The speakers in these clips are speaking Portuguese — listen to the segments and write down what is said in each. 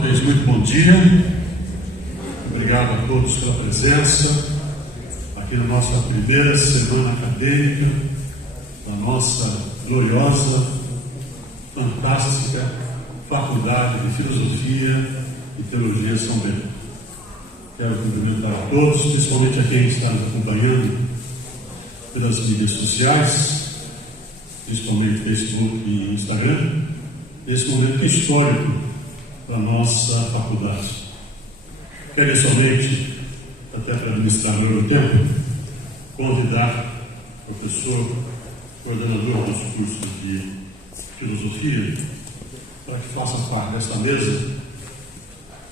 três, muito bom dia. Obrigado a todos pela presença aqui na nossa primeira semana acadêmica da nossa gloriosa, fantástica Faculdade de Filosofia e Teologia São Bento. Quero cumprimentar a todos, principalmente a quem está nos acompanhando pelas mídias sociais, principalmente Facebook e Instagram, nesse momento histórico da nossa faculdade. Quero somente, até para administrar o tempo, convidar o professor, coordenador dos cursos de filosofia, para que faça parte desta mesa,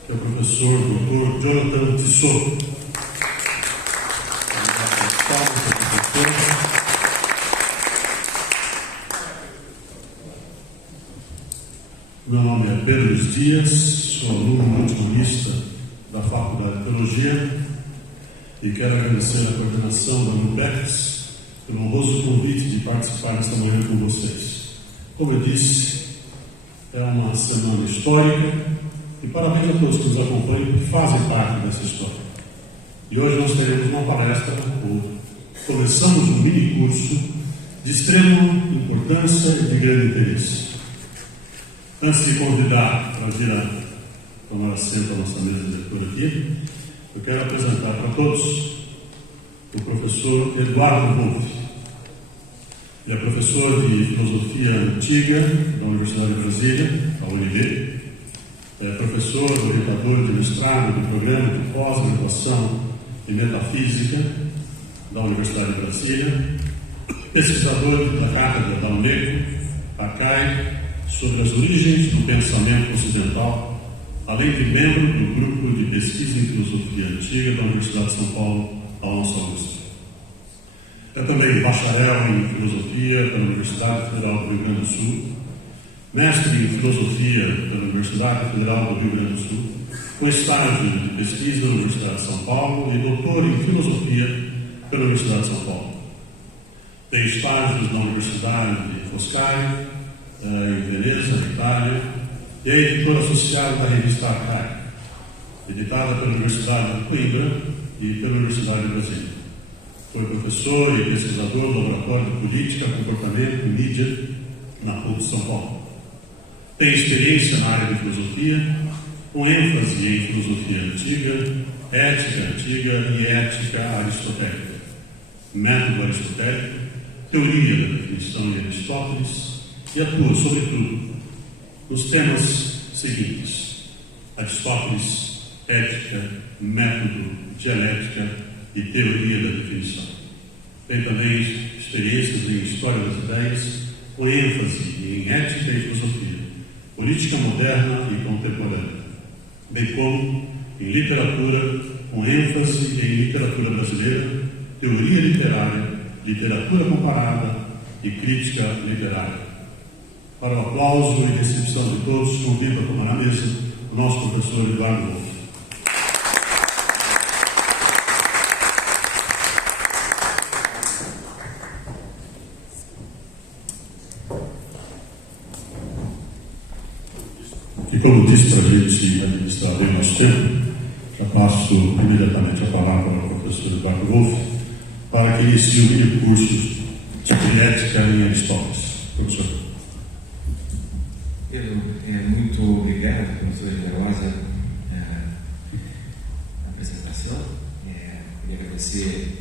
que é o professor Dr. Jonathan Tissot. Meu nome é Pedro Luiz Dias, sou aluno multimista da Faculdade de Teologia e quero agradecer a coordenação da UNPEX pelo honroso convite de participar nesta manhã com vocês. Como eu disse, é uma semana histórica e parabéns a todos que nos acompanham e fazem parte dessa história. E hoje nós teremos uma palestra, ou começamos um mini curso de extrema importância e de grande interesse. Antes de convidar para vir a tomar assento à nossa mesa de leitura aqui, eu quero apresentar para todos o professor Eduardo Wolff. Ele é professor de Filosofia Antiga da Universidade de Brasília, a UNB. É professor, orientador de mestrado do programa de pós-graduação em Metafísica da Universidade de Brasília. Pesquisador da Cátedra da UNECO, ACAI, sobre as origens do pensamento ocidental, além de membro do Grupo de Pesquisa em Filosofia Antiga da Universidade de São Paulo, Alonso Augusto. É também bacharel em Filosofia pela Universidade Federal do Rio Grande do Sul, mestre em Filosofia pela Universidade Federal do Rio Grande do Sul, com estágio de pesquisa na Universidade de São Paulo e doutor em Filosofia pela Universidade de São Paulo. Tem estágios na Universidade de Foscari, em Veneza, na Itália, e é editor associado da revista Arcai, editada pela Universidade de Coimbra e pela Universidade de Brasília. Foi professor e pesquisador do Laboratório de Política, Comportamento e Mídia na PUC de São Paulo. Tem experiência na área de filosofia, com ênfase em filosofia antiga, ética antiga e ética aristotélica, método aristotélico, teoria da definição de Aristóteles, e atua, sobretudo, nos temas seguintes: Aristóteles, ética, método, dialética e teoria da definição. Tem também experiências em história das ideias, com ênfase em ética e filosofia, política moderna e contemporânea, bem como em literatura, com ênfase em literatura brasileira, teoria literária, literatura comparada e crítica literária. Para o aplauso e recepção de todos, convido a tomar a mesa o nosso professor Eduardo Wolff. E como disse, para a gente administrar bem o nosso tempo, já passo imediatamente a palavra ao professor Eduardo Wolff para que inicie o mini curso de ética em Aristóteles. Professor. Pedro, muito obrigado pela sua generosa apresentação. Queria agradecer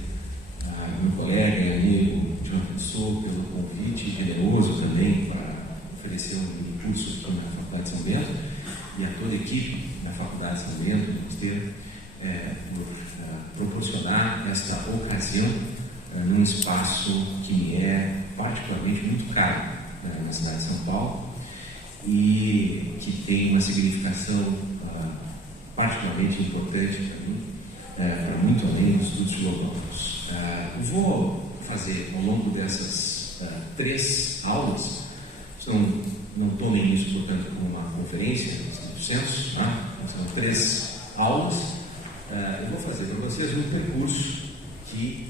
ao meu colega e amigo Jonathan Tissot pelo convite generoso também para oferecer um curso aqui na Faculdade de São Bento e a toda a equipe da Faculdade de São Bento por proporcionar esta ocasião num espaço que me é particularmente muito caro na cidade de São Paulo e que tem uma significação particularmente importante para mim, para muito além dos estudos filosóficos. Eu vou fazer, ao longo dessas 3 aulas, não tomem isso, portanto, como uma conferência, são 3 aulas, eu vou fazer para vocês um percurso que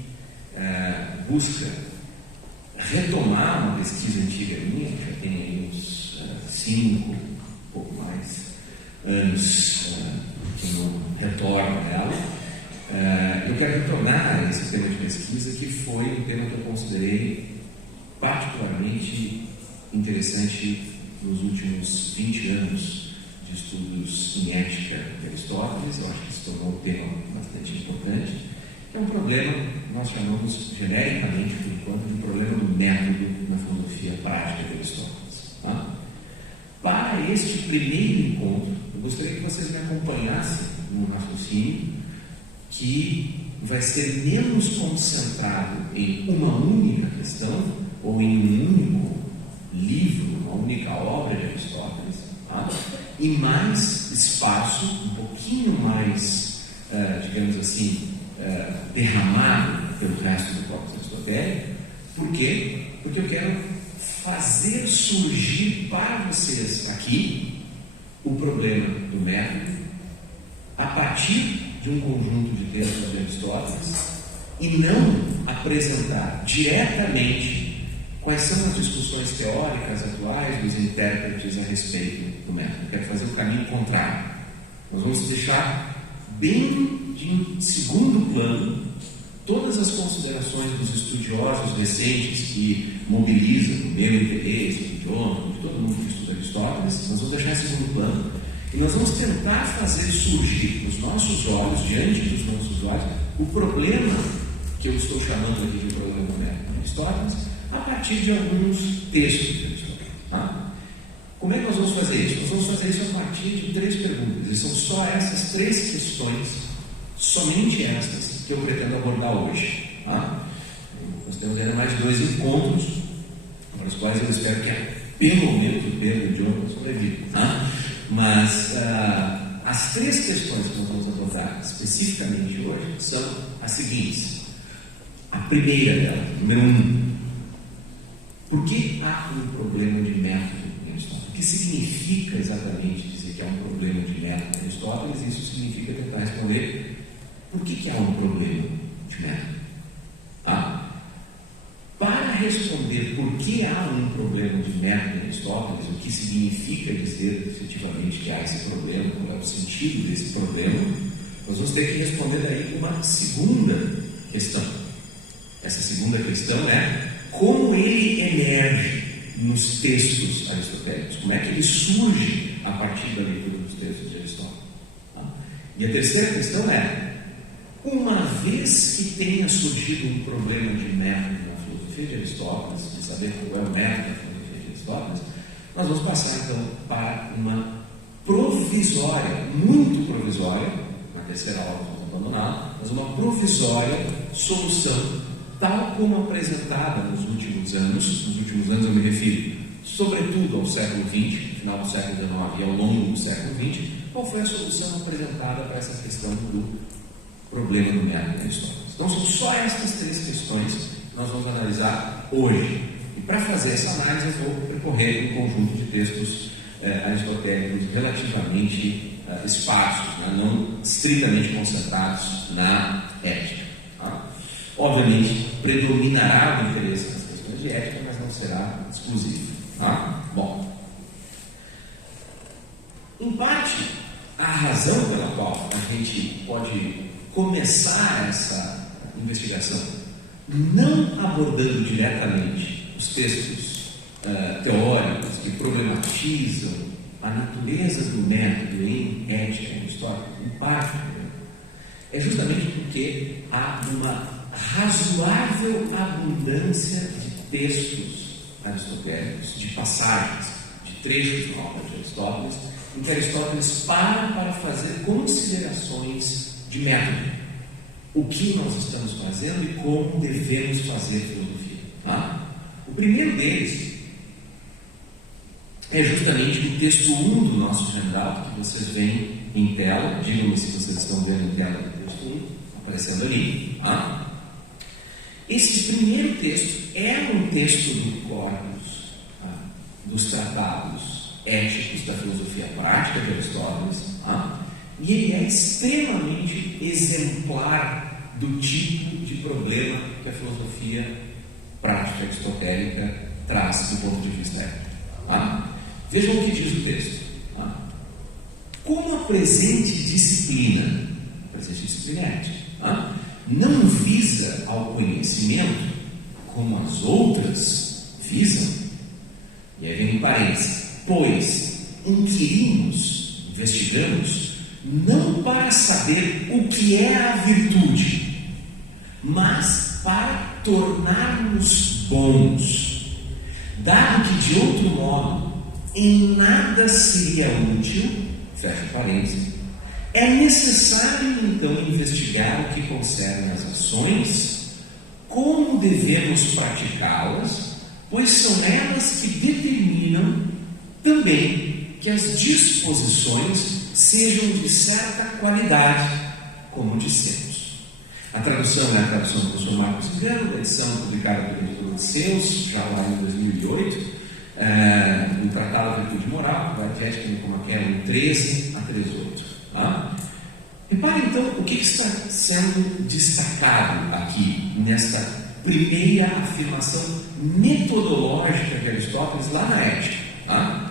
busca retomar uma pesquisa antiga minha, que já tem aí uns 5, um pouco mais, anos que eu não retorno a ela. Eu quero retornar a esse tema de pesquisa, que foi um tema que eu considerei particularmente interessante nos últimos 20 anos de estudos em ética de Aristóteles. Eu acho que se tornou um tema bastante importante. É um problema, nós chamamos genericamente, por enquanto, de um problema do método na filosofia prática de Aristóteles. Tá? Para este primeiro encontro, eu gostaria que vocês me acompanhassem num raciocínio que vai ser menos concentrado em uma única questão ou em um único livro, uma única obra de Aristóteles, tá? E mais espaço, um pouquinho mais, digamos assim, derramado pelo resto do corpus aristotélico. Por quê? Porque eu quero fazer surgir para vocês aqui o problema do método a partir de um conjunto de textos de Aristóteles e não apresentar diretamente quais são as discussões teóricas atuais dos intérpretes a respeito do método. Eu quero fazer o caminho contrário. Nós vamos deixar bem de segundo plano todas as considerações dos estudiosos recentes que mobilizam o meu interesse, o idioma, de todo mundo que estuda Aristóteles. Nós vamos deixar em segundo plano e nós vamos tentar fazer surgir nos nossos olhos, diante dos nossos olhos, o problema que eu estou chamando aqui de problema do método de Aristóteles, a partir de alguns textos de Aristóteles. Tá? Como é que nós vamos fazer isso? Nós vamos fazer isso a partir de 3 perguntas. E são só essas 3 questões, somente essas, que eu pretendo abordar hoje. Tá? Nós temos ainda mais 2 encontros, para os quais eu espero que pelo menos o Pedro e o Diogo sobrevivam. Tá? Mas as 3 questões que nós vamos abordar especificamente hoje são as seguintes. A primeira dela, número 1. Por que há um problema de método em Aristóteles? O que significa exatamente dizer que há um problema de método em Aristóteles? Isso significa tentar responder por que há um problema de método. Tá? Para responder por que há um problema de método em Aristóteles, o que significa dizer efetivamente que há esse problema, qual é o sentido desse problema, nós vamos ter que responder daí uma segunda questão. Essa segunda questão é como ele emerge nos textos aristotélicos, como é que ele surge a partir da leitura dos textos de Aristóteles. Tá? E a terceira questão é, uma vez que tenha surgido um problema de método na filosofia de Aristóteles, de saber qual é o método da filosofia de Aristóteles, nós vamos passar então para uma provisória, muito provisória, na terceira aula que vamos abandonar, mas uma provisória solução tal como apresentada nos últimos anos eu me refiro sobretudo ao século XX, final do século XIX e ao longo do século XX, qual foi a solução apresentada para essa questão do problema do método Aristóteles. Então são só essas 3 questões que nós vamos analisar hoje. E para fazer essa análise eu vou percorrer um conjunto de textos aristotélicos relativamente esparsos, né? Não estritamente concentrados na ética. Tá? Obviamente, predominará o interesse nas questões de ética, mas não será exclusivo. Tá? Bom, em parte, a razão pela qual a gente pode começar essa investigação não abordando diretamente os textos teóricos que problematizam a natureza do método em ética e história, em parte, é justamente porque há uma razoável abundância de textos aristotélicos, de passagens, de trechos da obra de Aristóteles, em que Aristóteles para fazer considerações de método. O que nós estamos fazendo e como devemos fazer filosofia. Tá? O primeiro deles é justamente o texto 1 do nosso handout, que vocês veem em tela. Digam-me se vocês estão vendo em tela o texto 1, aparecendo ali. Tá? Esse primeiro texto é um texto do corpus, dos tratados éticos da filosofia prática de Aristóteles, e ele é extremamente exemplar do tipo de problema que a filosofia prática aristotélica traz do ponto de vista ético. Vejam o que diz o texto. Como presente disciplina ética, não visa ao conhecimento como as outras visam, e aí vem um parênteses, pois investigamos, não para saber o que é a virtude, mas para tornar-nos bons, dado que de outro modo em nada seria útil, fecha parênteses, é necessário então investigar o que concerne as ações, como devemos praticá-las, pois são elas que determinam também que as disposições sejam de certa qualidade, como dissemos. A tradução é a tradução do professor Marcos Cigano, a edição publicada pelo editor Odisseus, já lá em 2008, no Tratado da Virtude Moral, da Ética Nicomaquia, 13 a 38. Repare então o que está sendo destacado aqui nesta primeira afirmação metodológica de Aristóteles lá na Ética.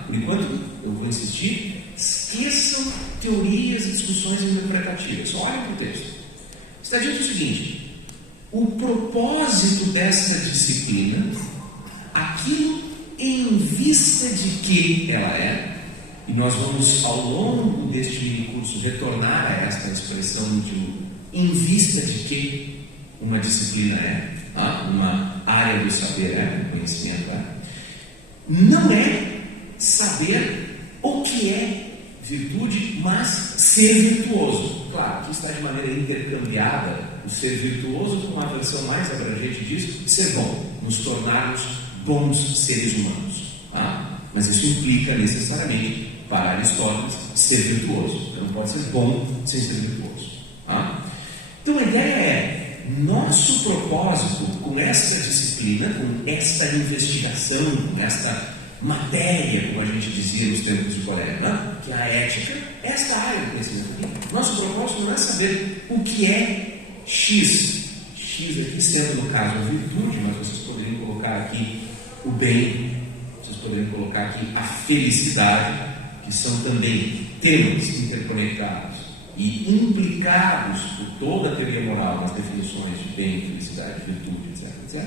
Por enquanto, eu vou insistir, esqueçam teorias e discussões interpretativas, só olhem para o texto. Está dito o seguinte: o propósito desta disciplina, aquilo em vista de que ela é, e nós vamos ao longo deste mini curso retornar a esta expressão de em vista de que uma disciplina é, uma área do saber é, um conhecimento é, não é saber o que é virtude, mas ser virtuoso. Claro, aqui está de maneira intercambiada o ser virtuoso com a versão mais abrangente disso, ser bom, nos tornarmos bons seres humanos. Mas isso implica necessariamente, para Aristóteles, ser virtuoso. Então não pode ser bom sem ser virtuoso. Então a ideia é, nosso propósito com esta disciplina, com esta investigação, com esta matéria, como a gente dizia nos tempos de colégio, que é a ética, esta área do conhecimento aqui. Nosso propósito não é saber o que é X. X aqui sendo, no caso, a virtude, mas vocês poderiam colocar aqui o bem, vocês poderiam colocar aqui a felicidade, que são também temas interconectados e implicados por toda a teoria moral nas definições de bem, felicidade, virtude, etc.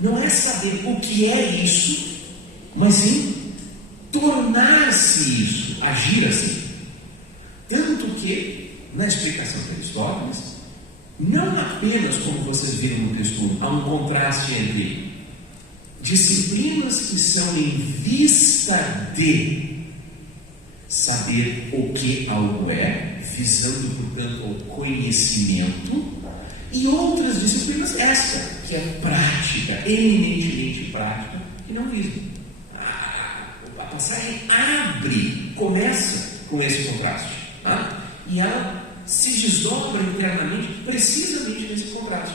Não é saber o que é isso, mas sim tornar-se isso, agir assim. Tanto que, na explicação de Aristóteles, não apenas, como vocês viram no texto, há um contraste entre disciplinas que são em vista de saber o que algo é, visando, portanto, o conhecimento, e outras disciplinas, esta, que é prática, eminentemente prática, que não visam. A passagem começa com esse contraste, e ela se desdobra internamente, precisamente nesse contraste.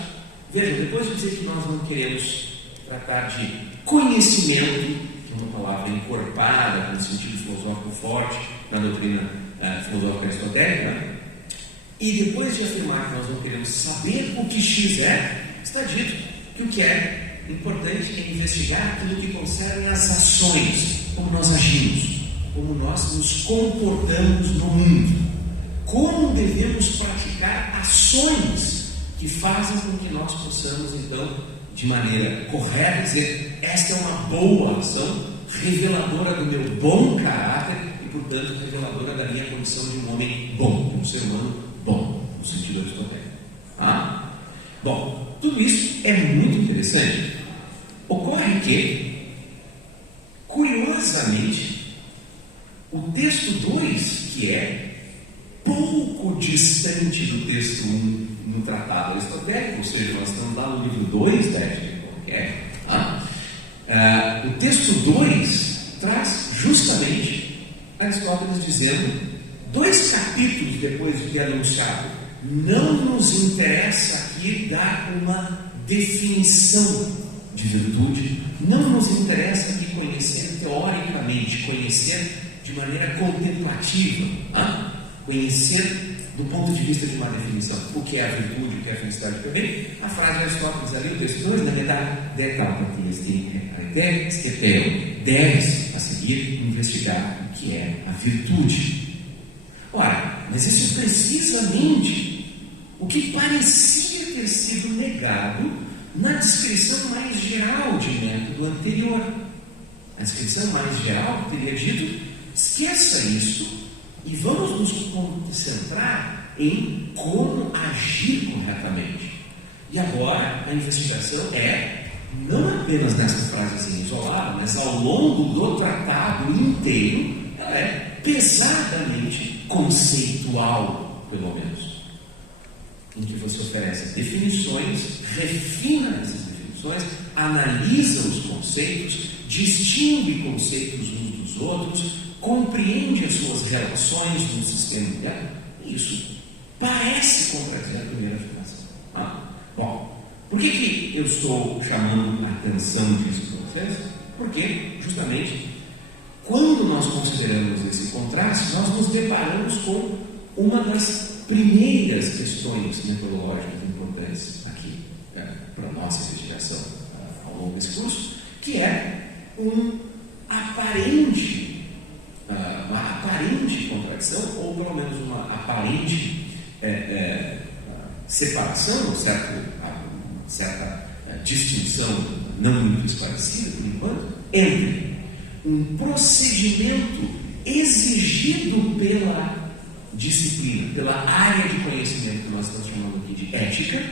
Vejam, depois de dizer que nós não queremos tratar de conhecimento, que é uma palavra encorpada, com sentido filosófico forte na doutrina filosófica aristotélica, e depois de afirmar que nós não queremos saber o que X é, está dito que o que é importante é investigar aquilo que concerne as ações, como nós agimos, como nós nos comportamos no mundo, como devemos praticar ações que fazem com que nós possamos, então, de maneira correta, dizer: esta é uma boa ação, reveladora do meu bom caráter e, portanto, reveladora da minha condição de um homem bom, de um ser humano bom, no sentido aristotélico. Bom, tudo isso é muito interessante. Ocorre que, curiosamente, o texto 2, que é pouco distante do texto 1 no Tratado Aristotélico, ou seja, nós estamos lá no livro 2 da Ética Nicomaquia, o texto 2 traz justamente Aristóteles dizendo, 2 capítulos depois de ter anunciado: não nos interessa aqui dar uma definição de virtude, não nos interessa aqui conhecer teoricamente, conhecer de maneira contemplativa, conhecer do ponto de vista de uma definição, o que é a virtude, o que é a felicidade também. A frase de Aristóteles ali, o texto 2, na verdade, deve-se a seguir investigar o que é a virtude. Ora, Mas isso é precisamente o que parecia ter sido negado na descrição mais geral de método anterior. A descrição mais geral teria dito: esqueça isso e vamos nos concentrar em como agir corretamente. E agora a investigação não apenas nessa frasezinha isolada, mas ao longo do tratado inteiro, ela é pesadamente conceitual, pelo menos, em que você oferece definições, refina essas definições, analisa os conceitos, distingue conceitos uns dos outros, compreende as suas relações no sistema. Isso parece contradizer a primeira afirmação. Bom, por que eu estou chamando a atenção disso para vocês? Porque, justamente, quando nós consideramos esse contraste, nós nos deparamos com uma das primeiras questões metodológicas importantes aqui, para a nossa investigação ao longo desse curso, que é uma aparente contradição, ou pelo menos uma aparente separação, certa distinção não muito esclarecida, por enquanto, entre um procedimento exigido pela disciplina, pela área de conhecimento que nós estamos chamando aqui de ética.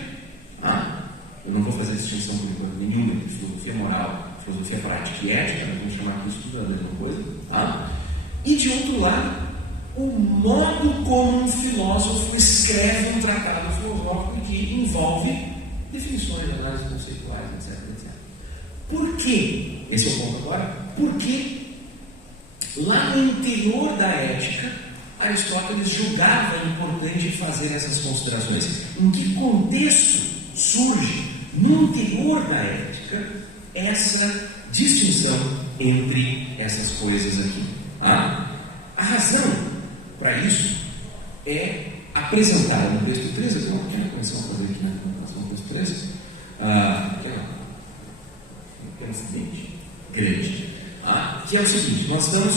Eu não vou fazer distinção por enquanto nenhuma entre filosofia moral, filosofia prática e ética, nós vamos chamar aqui isso tudo a mesma coisa. E de outro lado, o modo como um filósofo escreve um tratado filosófico que envolve definições, análises conceituais, etc. Por quê? Esse é o ponto agora. Porque lá no interior da ética, Aristóteles julgava importante fazer essas considerações. Em que contexto surge no interior da ética essa distinção entre essas coisas aqui? A razão para isso é apresentada no texto 13. Eu tenho uma pequena correção a fazer aqui na apresentação do texto 13. Um acidente grande. Que é o seguinte: nós estamos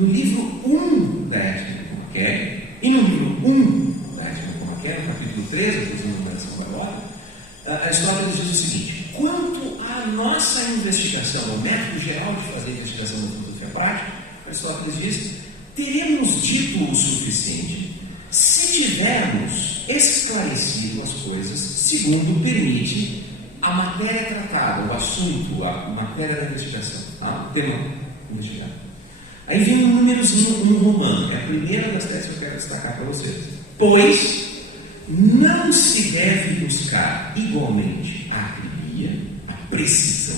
no livro 1 da Ética como quer, e no livro 1 da Ética como quer, no capítulo 13, usando a numeração da ordem, Aristóteles diz o seguinte: quanto à nossa investigação, o método geral de fazer a investigação da filosofia prática, Aristóteles diz: teremos dito o suficiente se tivermos esclarecido as coisas segundo permite a matéria tratada, o assunto, a matéria da investigação, o tema investigado. Aí vem um númerozinho, um romano, é a primeira das teses que eu quero destacar para vocês. Pois não se deve buscar igualmente a acribia, a precisão,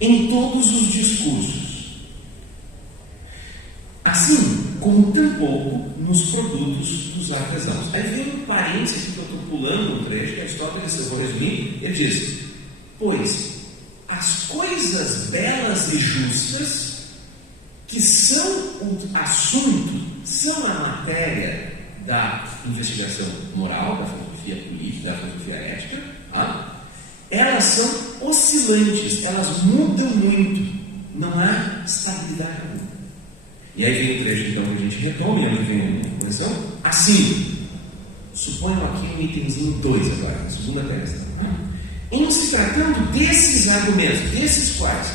em todos os discursos, assim como tampouco nos produtos dos artesãos. Aí vem um parênteses que eu estou pulando um trecho, que Aristóteles, eu vou resumir, ele diz: pois as coisas belas e justas, que são o assunto, são a matéria da investigação moral, da filosofia política, da filosofia ética, elas são oscilantes, elas mudam muito, não há estabilidade alguma. E aí vem o trecho então que a gente retoma, e aí vem a correção. Assim, suponho aqui um itemzinho 2 agora, na segunda tese. Em se tratando desses argumentos, desses quais?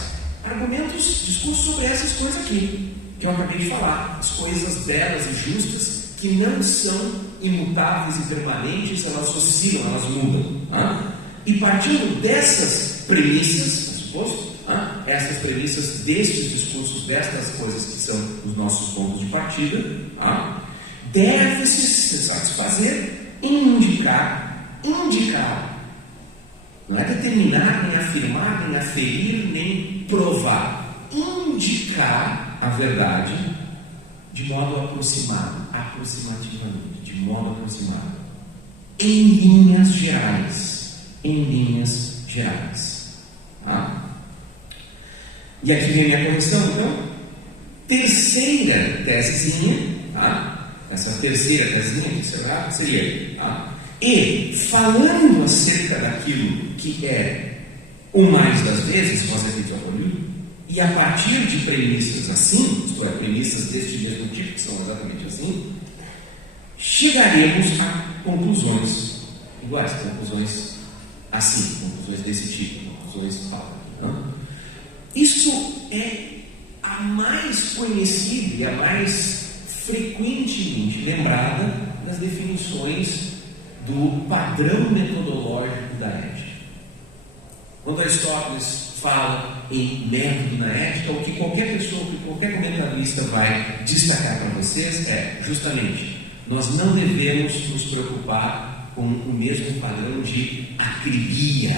Argumentos, discursos sobre essas coisas aqui, que eu acabei de falar, as coisas belas e justas, que não são imutáveis e permanentes, elas oscilam, elas mudam. E partindo dessas premissas, pressuposto, essas premissas destes discursos, destas coisas que são os nossos pontos de partida, deve-se se satisfazer em indicar, não é determinar, nem afirmar, nem aferir, nem provar, indicar a verdade de modo aproximativamente, de modo aproximado, em linhas gerais. E aqui vem a minha correção, então. Terceira tesezinha, essa terceira tesezinha que seria, e falando acerca daquilo que é o mais das vezes, vós repito a livro, E a partir de premissas assim, isto é, premissas deste mesmo tipo, que são exatamente assim, chegaremos a conclusões iguais, conclusões assim, conclusões desse tipo, conclusões tal. Isso é a mais conhecida e a mais frequentemente lembrada das definições do padrão metodológico da ética. Quando Aristóteles fala em método na ética, o que qualquer pessoa, o que qualquer comentarista vai destacar para vocês é justamente: nós não devemos nos preocupar com o mesmo padrão de acribia,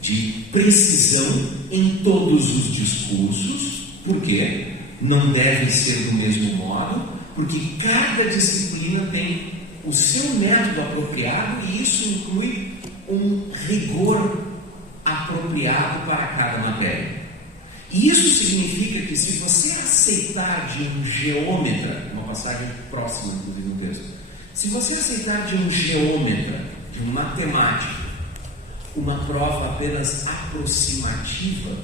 de precisão em todos os discursos. Por quê? Não deve ser do mesmo modo, porque cada disciplina tem o seu método apropriado e isso inclui um rigor apropriado para cada matéria. E isso significa que se você aceitar de um geômetra, uma passagem próxima do texto, se você aceitar de um geômetra, de um matemático, uma prova apenas aproximativa,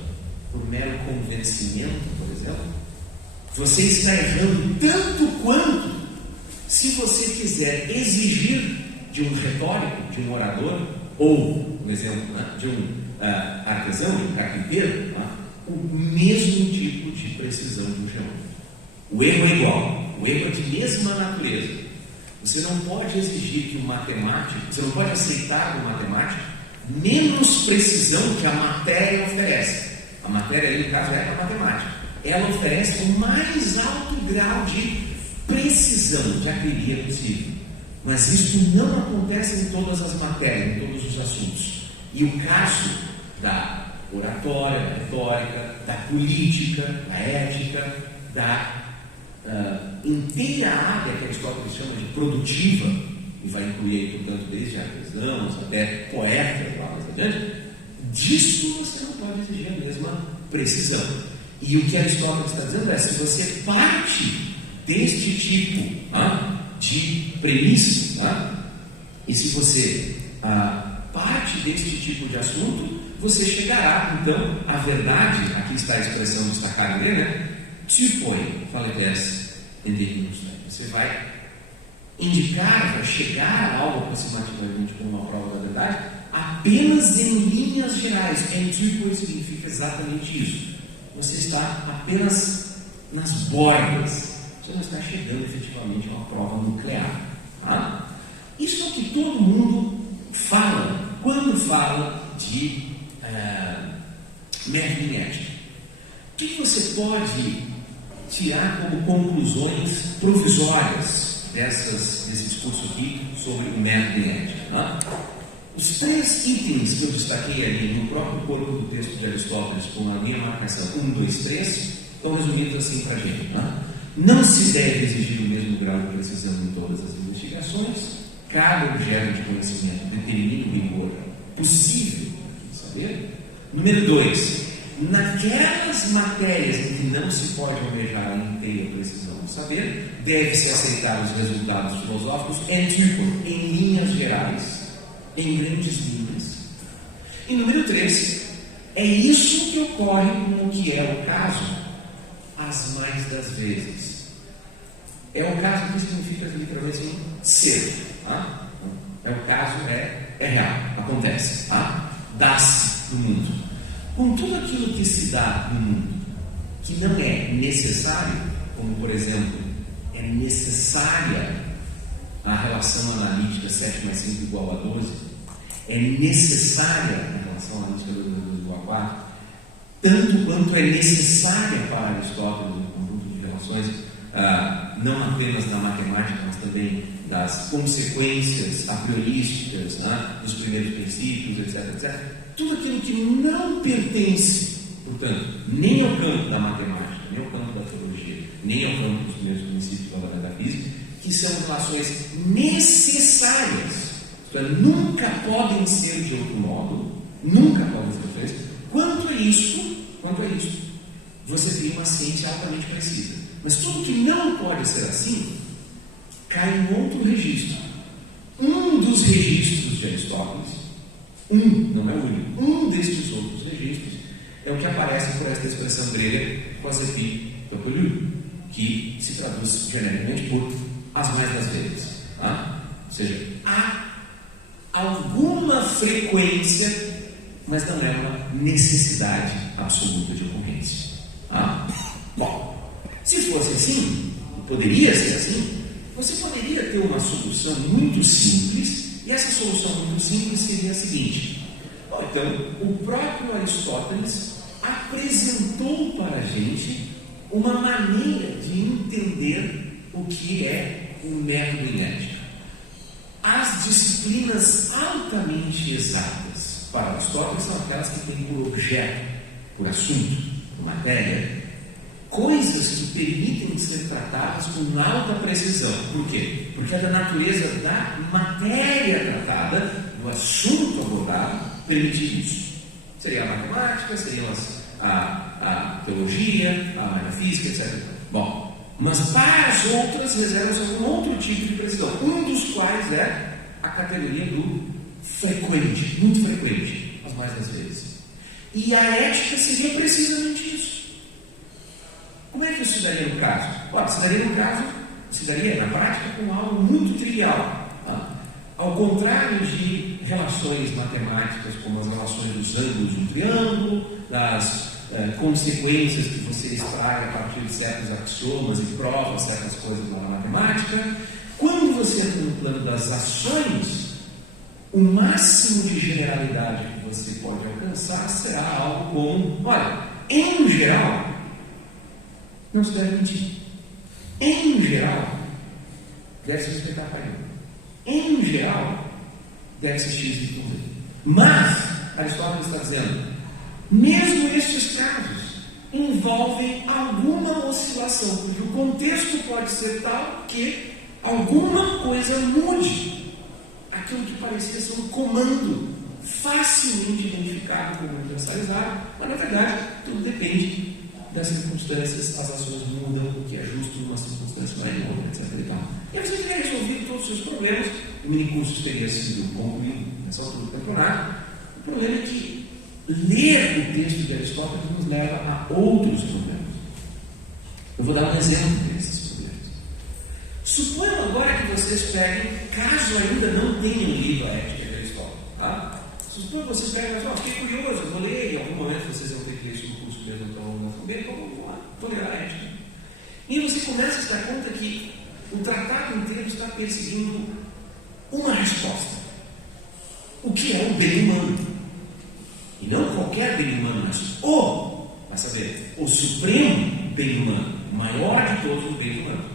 por mero convencimento, por exemplo, você está errando tanto quanto se você quiser exigir de um retórico, de um orador, ou, por exemplo, de um artesão, de um carpinteiro, o mesmo tipo de precisão de um geômetra. O erro é igual, o erro é de mesma natureza. Você não pode exigir que o matemático, você não pode aceitar do matemático menos precisão que a matéria oferece. A matéria ali, no caso, é a matemática. Ela oferece o mais alto grau de precisão, de acribia possível. Mas isso não acontece em todas as matérias, em todos os assuntos. E o caso da oratória, da retórica, da política, da ética, da inteira área que Aristóteles chama de produtiva, e vai incluir, portanto, desde artesãos até poetas, lá mais adiante, disso você não pode exigir a mesma precisão. E o que Aristóteles está dizendo é: se você parte deste tipo de premissa, e se você parte deste tipo de assunto, você chegará, então, à verdade. Aqui está a expressão destacada dele, né? Typoi faletes endignus. Você vai indicar, vai chegar a algo aproximativamente como uma prova da verdade, apenas em linhas gerais. Em typoi significa exatamente isso. Você está apenas nas bordas. Você não está chegando efetivamente a uma prova nuclear. Isso é o que todo mundo fala quando fala de método ético. O que você pode tirar como conclusões provisórias desse discurso aqui sobre o método ético? Os 3 itens que eu destaquei ali no próprio corpo do texto de Aristóteles, com a minha marcação 1, 2, 3, estão resumidos assim para a gente. Não se deve exigir o mesmo grau de precisão em todas as investigações. Cada objeto de conhecimento determina o rigor possível de saber. Número 2, naquelas matérias em que não se pode almejar a inteira precisão do saber, deve-se aceitar os resultados filosóficos em linhas gerais, em grandes linhas. E número 3, é isso que ocorre no que é o caso as mais das vezes. É o caso que significa literalmente assim, ser. É o caso, é real, acontece. Dá-se no mundo. Com tudo aquilo que se dá no mundo, que não é necessário, como por exemplo, é necessária a relação analítica 7 mais 5 igual a 12, é necessária a relação analítica 2 mais 2 igual a 4, tanto quanto é necessária para Aristóteles um conjunto de relações, não apenas da matemática, mas também das consequências a priorísticas, dos primeiros princípios, etc. Tudo aquilo que não pertence, portanto, nem ao campo da matemática, nem ao campo da teologia, nem ao campo dos primeiros princípios da metafísica, que são relações necessárias, nunca podem ser de outro modo, nunca podem ser diferentes. Quanto a isso, você tem uma ciência altamente precisa. Mas tudo que não pode ser assim, cai em outro registro. Um dos registros de Aristóteles, não é o único, um destes outros registros, é o que aparece por esta expressão grega kosepi topolou, que se traduz genericamente por as mais das vezes. Tá? Ou seja, há alguma frequência, mas não é uma necessidade absoluta de ocorrência. Tá? Bom, se fosse assim, poderia ser assim, você poderia ter uma solução muito simples, e essa solução muito simples seria a seguinte. Bom, então, o próprio Aristóteles apresentou para a gente uma maneira de entender o que é um método em ética. As disciplinas altamente exatas para Aristóteles são aquelas que têm por objeto, por assunto, por matéria, coisas que permitem ser tratadas com alta precisão. Por quê? Porque é da natureza da matéria tratada, do assunto abordado, permite isso. Seria a matemática, seriam a teologia, a metafísica, etc. Bom, mas para as outras reservam-se algum outro tipo de precisão, um dos quais é a categoria do frequente, muito frequente, as mais das vezes. E a ética seria precisamente isso. Como é que isso se daria no caso? Ora, se daria na prática com algo muito trivial. Tá? Ao contrário de relações matemáticas, como as relações dos ângulos de um triângulo, das consequências que você extrai a partir de certos axiomas e prova certas coisas na matemática, quando você entra no plano das ações, o máximo de generalidade que você pode alcançar será algo como, olha, em geral, não se deve mentir. Em geral, deve se respeitar a pai. Em geral, deve se X e Z. Mas, Aristóteles está dizendo, mesmo estes casos envolvem alguma oscilação, porque o contexto pode ser tal que alguma coisa mude aquilo que parecia ser um comando facilmente identificado como universalizado, mas na verdade tudo depende das circunstâncias, as ações mudam, o que é justo numa circunstância não é em outra, etc. E tal. E você teria resolvido todos os seus problemas, o minicurso teria sido concluído nessa altura do campeonato. O problema é que ler o texto de Aristóteles nos leva a outros problemas. Eu vou dar um exemplo desses problemas. Suponham agora que vocês peguem, caso ainda não tenham lido a Ética de Aristóteles, tá? Suponham que vocês peguem, fiquei curioso, eu vou ler, em algum momento vocês vão ter que ler isso no curso mesmo, então vou ler a Ética. E você começa a se dar conta que o tratado inteiro está perseguindo uma resposta. O que é o bem humano? E não qualquer bem humano, mas vai saber, o supremo bem humano, o maior de todos os bens humanos.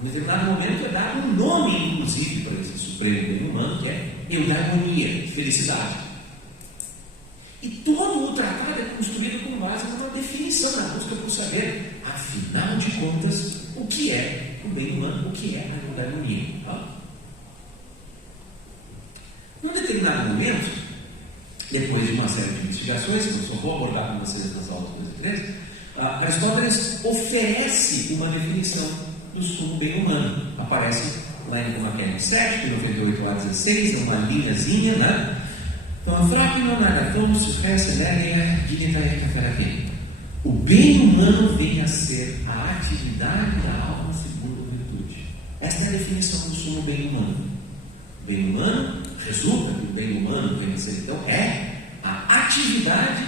Em determinado momento é dado um nome, inclusive, para esse supremo bem humano, que é eudaimonia, felicidade. E todo o tratado é construído com base numa definição, na busca por saber, afinal de contas, o que é o bem humano, o que é a eudaimonia. Num determinado momento, depois de uma série de investigações, que eu só vou abordar com vocês nas aulas 2 e 3, Aristóteles oferece uma definição do sumo bem humano. Aparece lá em Mackenzie 7, 98 a 16, numa linhazinha, né? O bem humano vem a ser a atividade da alma segundo a virtude. Esta é a definição do sumo bem humano. O bem humano resulta que o bem humano vem a ser, então, é a atividade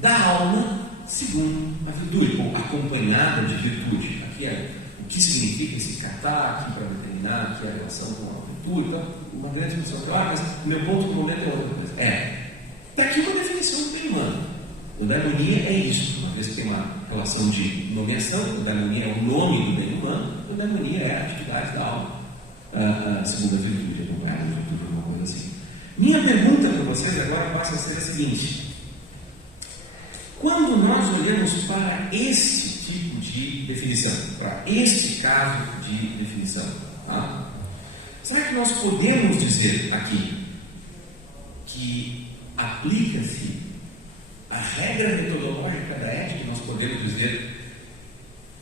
da alma segundo a virtude, ou acompanhada de virtude. Aqui é o que significa esse catar aqui para determinar que é a relação com a virtude. Então, uma grande discussão, mas o meu ponto do momento é outra coisa. Está aqui uma definição do bem humano. Eudaimonia é isso, uma vez que tem uma relação de nomeação, eudaimonia é o nome do bem humano, eudaimonia é a atividade da alma. Segunda virtude, alguma coisa assim. Minha pergunta para vocês agora passa a ser a seguinte: quando nós olhamos para este tipo de definição, para este caso de definição, será que nós podemos dizer aqui que aplica-se a regra metodológica da ética? Nós podemos dizer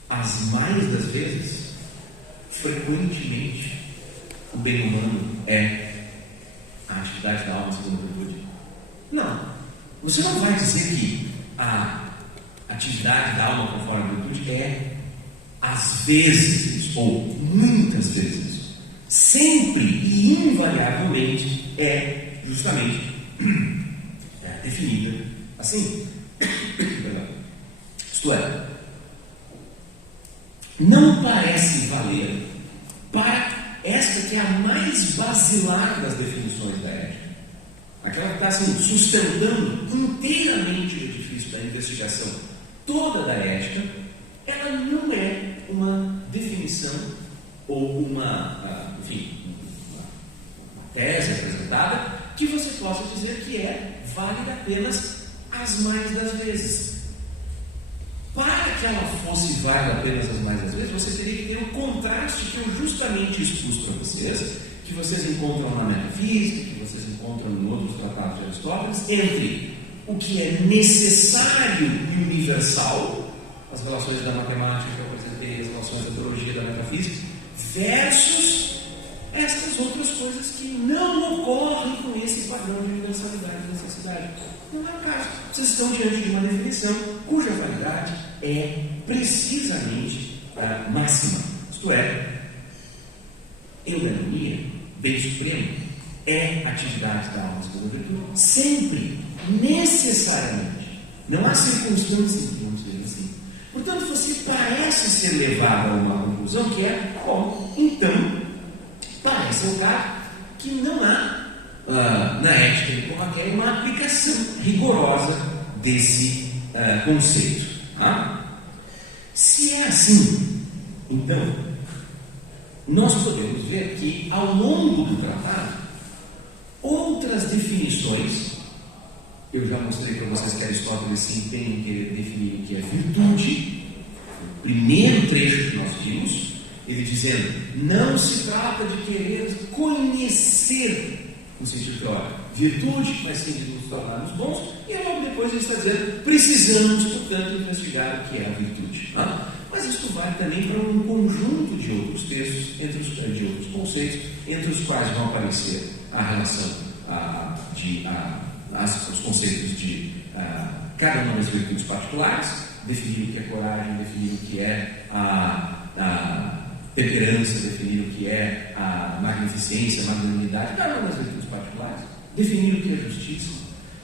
as mais das vezes, frequentemente, o bem humano é a atividade da alma segundo a virtude? Não. Você não vai dizer que a atividade da alma conforme a virtude é às vezes, ou muitas vezes, sempre e invariavelmente é justamente definida assim. Isto é, não parece valer para esta que é a mais basilar das definições da ética, aquela que está assim, sustentando inteiramente o edifício da investigação toda da ética. Ela não é uma definição ou uma tese apresentada que você possa dizer que é válida apenas as mais das vezes. Para que ela fosse válida apenas as mais das vezes, você teria que ter um contraste que eu justamente expus para vocês, que vocês encontram na metafísica, que vocês encontram em outros tratados de Aristóteles, entre o que é necessário e universal, as relações da matemática que eu apresentei, as relações da teologia da metafísica, versus estas outras coisas que não ocorrem com esse padrão de universalidade e necessidade. Não é o caso. Vocês estão diante de uma definição cuja validade é precisamente máxima. Isto é, eudaimonia, bem supremo, é atividade da alma segundo a virtude, sempre, necessariamente. Não há circunstância, vamos dizer assim. Portanto, você parece ser levado a uma conclusão que é, bom, então, parece um caso que não há na ética de Nicomaquia uma aplicação rigorosa desse conceito. Tá? Se é assim, então, nós podemos ver que ao longo do tratado, outras definições, eu já mostrei para vocês que Aristóteles se empenha em querer definir o que é virtude. O primeiro trecho que nós vimos, ele dizendo, não se trata de querer conhecer, no sentido teórico, virtude, mas sim de nos tornarmos bons, e logo depois ele está dizendo, precisamos, portanto, investigar o que é a virtude. Tá? Mas isso vai também para um conjunto de outros textos, de outros conceitos, entre os quais vão aparecer a relação os conceitos de cada uma das virtudes particulares, definir o que é coragem, definir o que é a temperança, definir o que é a magnificência, a magnanimidade, cada uma das virtudes particulares, definir o que é justiça,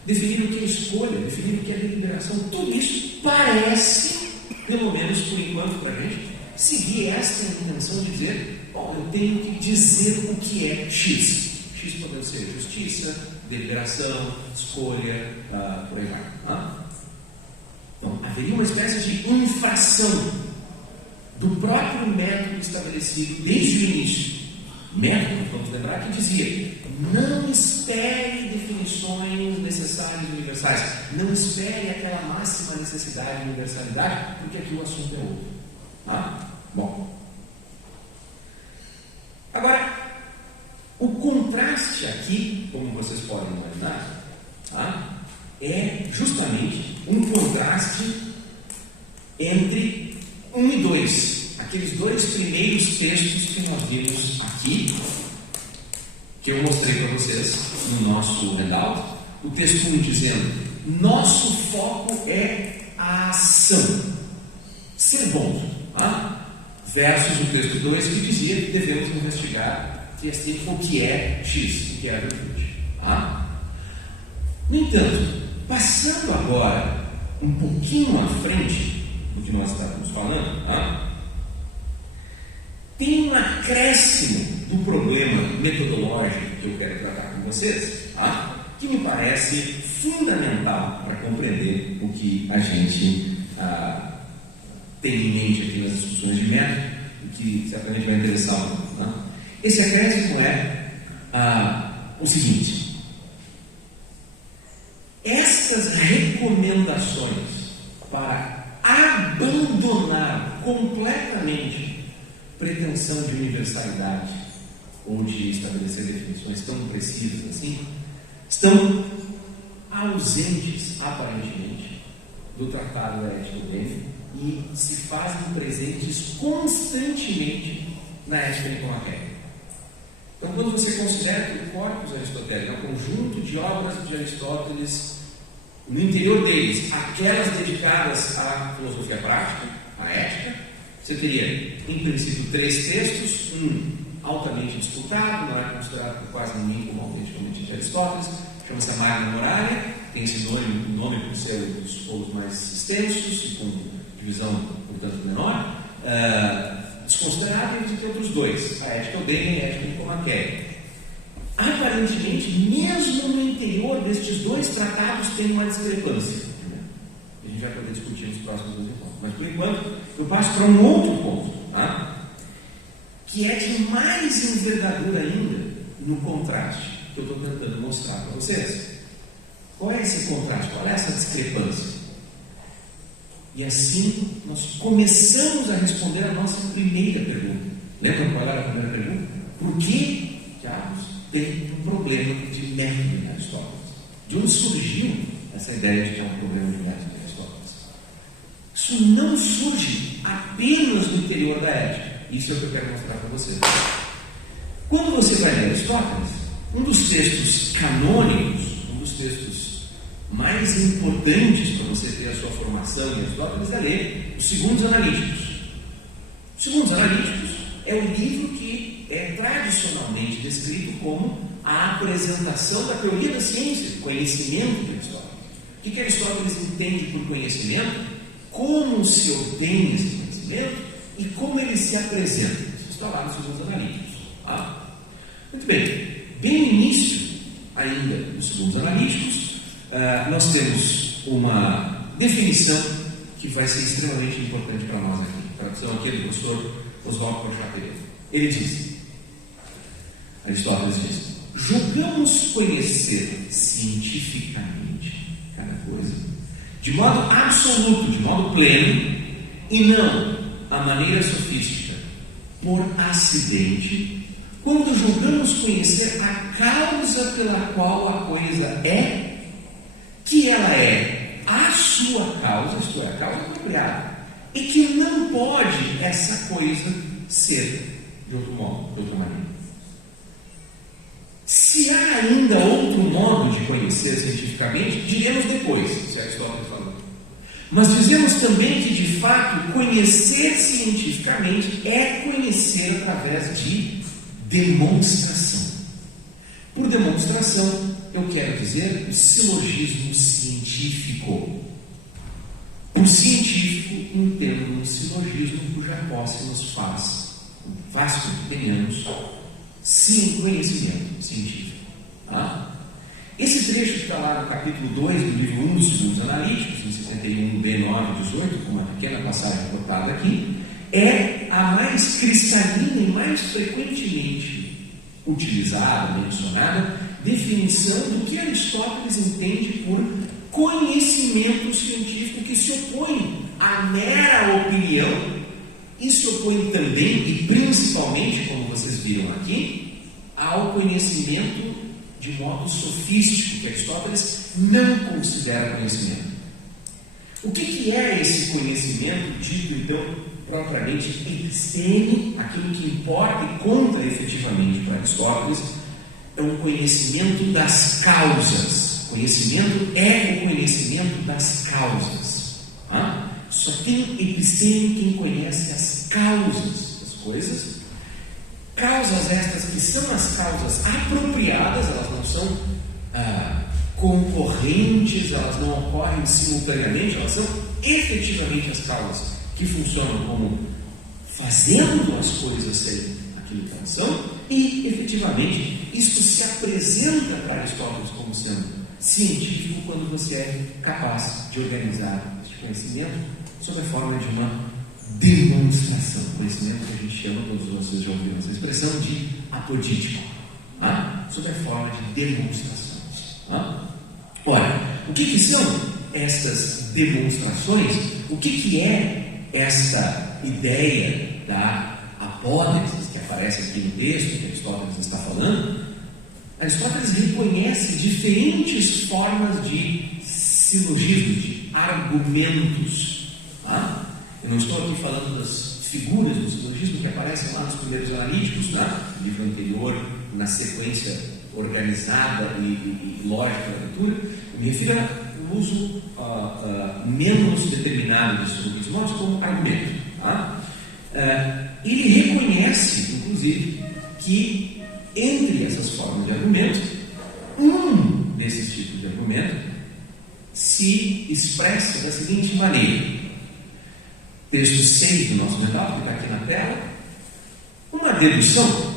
definir o que é escolha, definir o que é deliberação. Tudo isso parece, pelo menos por enquanto para a gente, seguir esta intenção de dizer, bom, eu tenho que dizer o que é X. X pode ser justiça, deliberação, escolha, por aí vai. Então, haveria uma espécie de infração do próprio método estabelecido desde o início. Método, vamos lembrar, que dizia, não espere definições necessárias e universais, não espere aquela máxima necessidade e universalidade, porque aqui o assunto é outro. Bom, agora, o contraste aqui, como vocês podem imaginar, é justamente um contraste entre 1 e 2. Aqueles dois primeiros textos que nós vimos aqui, que eu mostrei para vocês no nosso handout. O texto 1 dizendo, nosso foco é a ação, ser bom. Versus o texto 2 que dizia que devemos investigar o que é X, o que é a virtude. No entanto, passando agora um pouquinho à frente do que nós estávamos falando, tem um acréscimo do problema metodológico que eu quero tratar com vocês, que me parece fundamental para compreender o que a gente tem em mente aqui nas discussões de método, o que certamente vai interessar um pouco. Esse acréscimo é o seguinte: estas recomendações para abandonar completamente pretensão de universalidade ou de estabelecer definições tão precisas assim, estão ausentes, aparentemente, do Tratado da Ética Eudêmica e se fazem presentes constantemente na Ética Nicomaquia. Então, quando você considera que o corpus aristotélico é um conjunto de obras de Aristóteles no interior deles, aquelas dedicadas à filosofia prática, à ética. Você teria, em princípio, 3 textos, um altamente disputado, não é considerado por quase ninguém como autenticamente de Aristóteles, chama-se a Magna Muralia, tem esse nome por ser um dos polos mais extensos e com divisão, portanto, menor, desconsiderável, e tem outros 2, a Ética Eubêmia e a Ética Nicomaquéia. Aparentemente, mesmo no interior destes 2 tratados, tem uma discrepância. A gente vai poder discutir nos próximos 2 encontros. Mas, por enquanto, eu passo para um outro ponto, tá? Que é de mais envergadura ainda no contraste que eu estou tentando mostrar para vocês. Qual é esse contraste? Qual é essa discrepância? E assim, nós começamos a responder a nossa primeira pergunta. Lembra qual era a primeira pergunta? Por que diabos tem um problema de método em Aristóteles? De onde surgiu essa ideia de ter um problema de método em Aristóteles? Isso não surge apenas no interior da ética. Isso é o que eu quero mostrar para vocês. Quando você vai ler Aristóteles, um dos textos canônicos, um dos textos mais importantes para você ter a sua formação em Aristóteles é ler os Segundos Analíticos. Os Segundos Analíticos é o livro que é tradicionalmente descrito como a apresentação da teoria da ciência, do conhecimento de Aristóteles. O que Aristóteles entende por conhecimento? Como se obtém esse conhecimento e como ele se apresenta. Isso está lá nos Segundos Analíticos. Muito bem. Bem no início, ainda nos Segundos Analíticos, nós temos uma definição que vai ser extremamente importante para nós aqui. A tradução aqui é do professor Oswald Porchat. Ele diz, Aristóteles diz: julgamos conhecer cientificamente cada coisa de modo absoluto, de modo pleno, e não à maneira sofística, por acidente, quando julgamos conhecer a causa pela qual a coisa é, que ela é a sua causa, isto é, a causa apropriada, e que não pode essa coisa ser de outro modo, de outra maneira. Se há ainda outro modo de conhecer cientificamente, diremos depois, se Aristóteles falou. Mas dizemos também que, de fato, conhecer cientificamente é conhecer através de demonstração. Por demonstração, eu quero dizer o silogismo científico. Por científico, entendo um silogismo cuja posse nos faz, com vasto que tenhamos, sim, conhecimento científico. Esse trecho que está lá no capítulo 2 do livro 1 dos Segundos Analíticos, em 61, B9 e 18, com uma pequena passagem botada aqui, é a mais cristalina e mais frequentemente utilizada, mencionada, definição do que Aristóteles entende por conhecimento científico, que se opõe à mera opinião e se opõe também, e principalmente, como vocês viram aqui, ao conhecimento de modo sofístico, que Aristóteles não considera conhecimento. O que é esse conhecimento dito, então, propriamente episteme, aquilo que importa e conta efetivamente para Aristóteles, é o conhecimento das causas. Conhecimento é o conhecimento das causas. Só tem episteme quem conhece as causas das coisas. Causas estas que são as causas apropriadas, elas não são concorrentes, elas não ocorrem simultaneamente, elas são efetivamente as causas que funcionam como fazendo as coisas serem aquilo que elas são, e efetivamente isso se apresenta para Aristóteles como sendo científico quando você é capaz de organizar este conhecimento sob a forma de uma demonstração, conhecimento que a gente chama, todos vocês já ouviram essa expressão, de apodítico, sob a forma de demonstrações. Ora, o que são estas demonstrações? O que é esta ideia da apótesis que aparece aqui no texto que Aristóteles está falando? Aristóteles reconhece diferentes formas de silogismo, de argumentos. Eu não estou aqui falando das figuras do silogismo que aparecem lá nos primeiros analíticos, no livro anterior, na sequência organizada e lógica da leitura, eu me refiro ao uso menos determinado dos silogismos como argumento. Tá? Ele reconhece, inclusive, que entre essas formas de argumento, um desses tipos de argumento se expressa da seguinte maneira. Texto 6 do nosso mental, que está aqui na tela. Uma dedução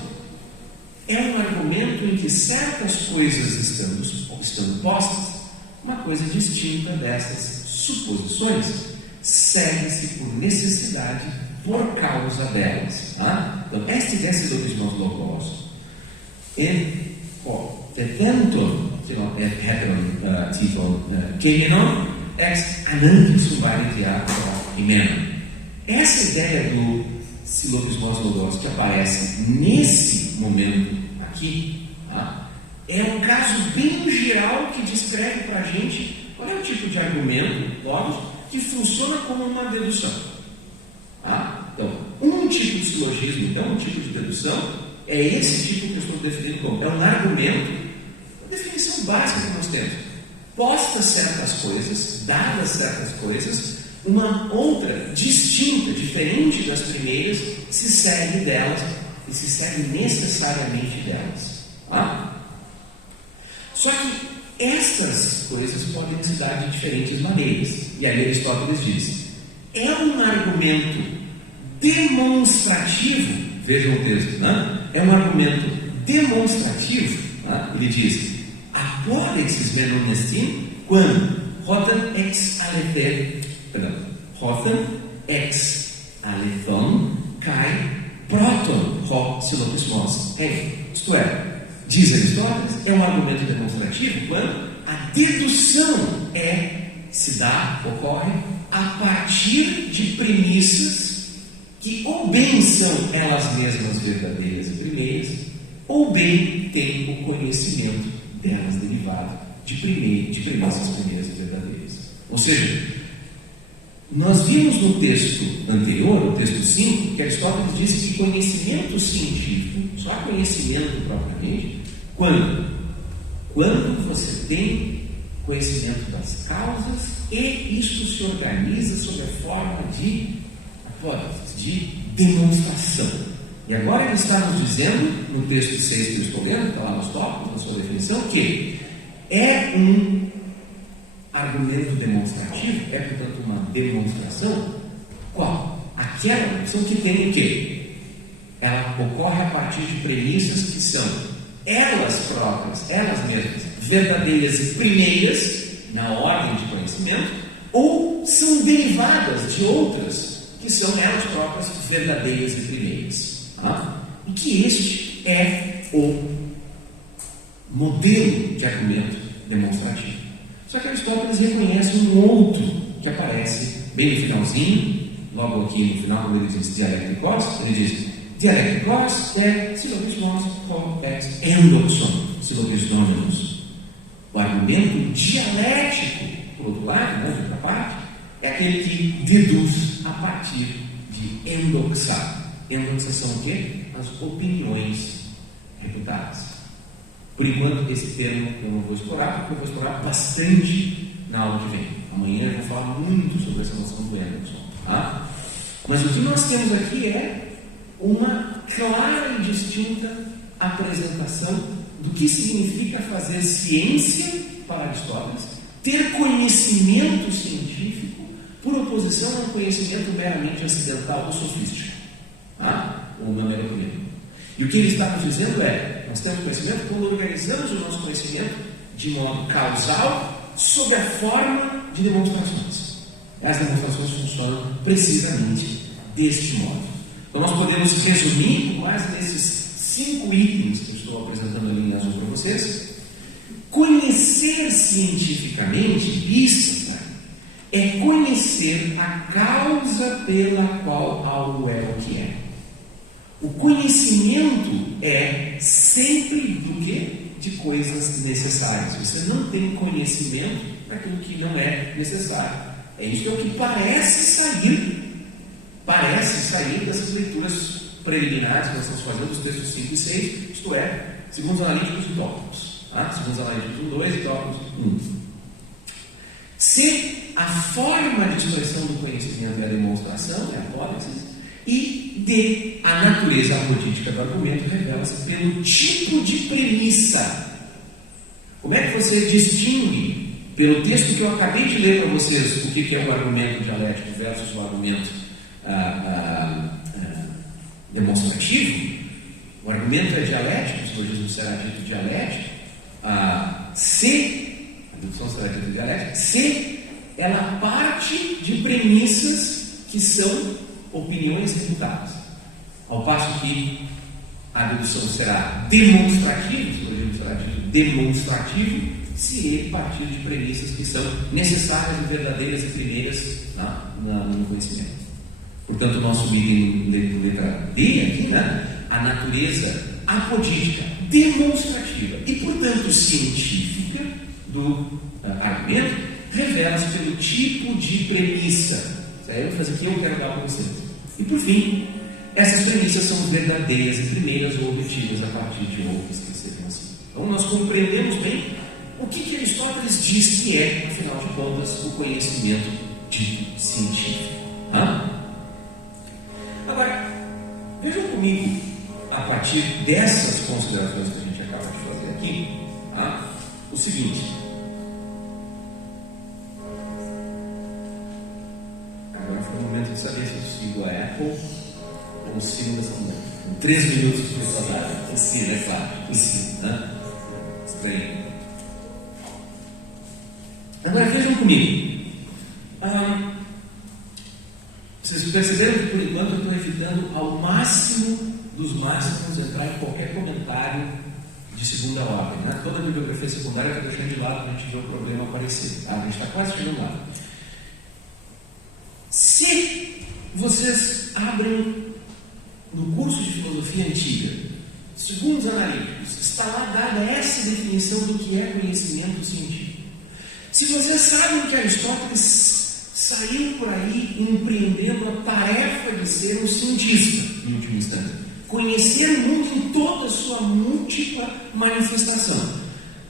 é um argumento em que certas coisas estando postas, uma coisa distinta dessas suposições segue-se por necessidade, por causa delas. Tá? Então, esta ideia de silogismos logos tanto tipo Kemenon ex anantis varitia Kemenon. Essa ideia do silogismos logos que aparece nesse momento aqui, tá? É um caso bem geral que descreve para a gente qual é o tipo de argumento logos que funciona como uma dedução. Tá? Então, um tipo de silogismo, então, um tipo de dedução, é esse tipo que eu estou definindo como. É um argumento, a definição básica que nós temos. Postas certas coisas, dadas certas coisas, uma outra, distinta, diferente das primeiras, se segue delas e se segue necessariamente delas. Tá? Só que estas coisas podem se dar de diferentes maneiras. E aí Aristóteles diz: é um argumento demonstrativo, vejam o texto, né? É um argumento demonstrativo, né? Ele diz: apodexis menonestin, quando rotem ex alethon kai proton ho silogismos. Isto é, diz Aristóteles, é um argumento demonstrativo quando a dedução ocorre a partir de premissas que ou bem são elas mesmas verdadeiras e primeiras, ou bem têm o conhecimento delas derivado de premissas primeiras e verdadeiras. Ou seja, nós vimos no texto anterior, no texto 5, que Aristóteles disse que conhecimento científico, só conhecimento propriamente, quando você tem conhecimento das causas e isto se organiza sob a forma de demonstração. E agora ele está nos dizendo, no texto 6 que eu estou lendo, está lá nos tópicos, na sua definição, que é um argumento demonstrativo, é, portanto, uma demonstração. Qual? Aquela demonstração que tem o quê? Ela ocorre a partir de premissas que são elas próprias, elas mesmas, verdadeiras e primeiras, na ordem de conhecimento, ou são derivadas de outras que são elas próprias verdadeiras e primeiras. Tá? E que este é o modelo de argumento demonstrativo. Só que Aristóteles reconhece um outro que aparece bem no finalzinho, logo aqui no final, quando ele diz dialecticos, ele diz dialecticos é silogismos ex endoxon, silogismos. O argumento dialético, por outro lado, de outra parte, é aquele que deduz a partir de endoxar. Endoxação o quê? As opiniões reputadas. Por enquanto, esse termo eu não vou explorar, porque eu vou explorar bastante na aula que vem. Amanhã eu vou falar muito sobre essa noção do endoxon. Tá? Mas o que nós temos aqui é uma clara e distinta apresentação do que significa fazer ciência para Aristóteles, ter conhecimento científico por oposição a um conhecimento meramente acidental ou sofístico, tá? Ou maneiroclínico. E o que ele está nos dizendo é: nós temos conhecimento quando organizamos o nosso conhecimento de modo causal sob a forma de demonstrações. As demonstrações funcionam precisamente deste modo. Então nós podemos resumir com base nesses 5 itens que eu estou apresentando ali em azul para vocês. Conhecer cientificamente, isso é conhecer a causa pela qual algo é o que é. O conhecimento é sempre do quê? De coisas necessárias. Você não tem conhecimento daquilo que não é necessário. É isso que é o que parece sair dessas leituras preliminares que nós estamos fazendo, os textos 5 e 6, isto é, segundo os analíticos e tópicos. Tá? Segundo os analíticos 1, 2 e tópicos 1. Se a forma de expressão do conhecimento é a demonstração, é a hipótese, e D, a natureza apodítica do argumento revela-se pelo tipo de premissa. Como é que você distingue, pelo texto que eu acabei de ler para vocês, o que é o argumento dialético versus o argumento demonstrativo? O argumento é dialético, o silogismo será dito dialético. C, a dedução será dita dialética. C, ela parte de premissas que são opiniões refutadas. Ao passo que a dedução será demonstrativa, o silogismo será dito demonstrativo, se ele partir de premissas que são necessárias e verdadeiras e primeiras no conhecimento. Portanto, o nosso item letra D aqui, né? A natureza apodítica, demonstrativa e, portanto, científica do argumento revela-se pelo tipo de premissa. Aí eu vou fazer aqui, eu quero dar para vocês. E, por fim, essas premissas são verdadeiras e primeiras ou objetivas a partir de outras que sejam assim. Então, nós compreendemos bem o que Aristóteles diz que é, afinal de contas, o conhecimento dito científico. Agora, vejam comigo, a partir dessas considerações que a gente acaba de fazer aqui, o seguinte. Agora foi o momento de saber se eu sigo a Apple ou o sino dessa mulher. Em 3 minutos de passagem. O sino, é claro. O sino, né? Estranho. Agora vejam comigo. Vocês perceberam que por enquanto eu estou evitando ao máximo dos máximos entrar em qualquer comentário de segunda ordem. Né? Toda a bibliografia secundária eu estou deixando de lado para a gente ver o problema aparecer. A gente está quase chegando lá. Se vocês abrem no curso de filosofia antiga, segundo os analíticos, está lá dada essa definição do que é conhecimento científico. Se vocês sabem que Aristóteles saiu por aí empreendendo a tarefa de ser um cientista, em última instância, conhecer o mundo em toda a sua múltipla manifestação.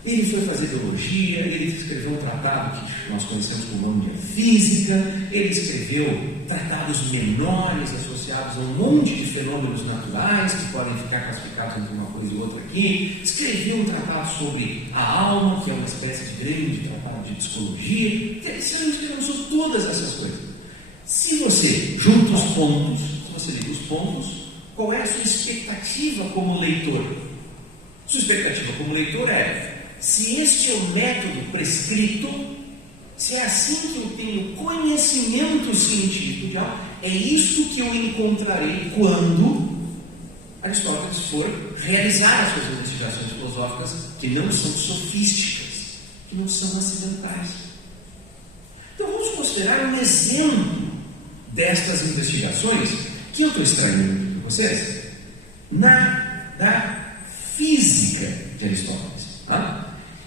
Ele foi fazer biologia, ele escreveu um tratado que nós conhecemos com o nome de física, ele escreveu tratados menores associados a um monte de fenômenos naturais que podem ficar classificados entre uma coisa e outra aqui, escreveu um tratado sobre a alma, que é uma espécie de grande tratado de psicologia. Ele lançou todas essas coisas. Se você junta os pontos, se você liga os pontos, qual é a sua expectativa como leitor? Sua expectativa como leitor é: se este é o método prescrito, se é assim que eu tenho conhecimento científico de algo, é isso que eu encontrarei quando Aristóteles for realizar as suas investigações filosóficas, que não são sofísticas, que não são acidentais. Então vamos considerar um exemplo destas investigações que eu estou extraindo aqui para vocês da física de Aristóteles.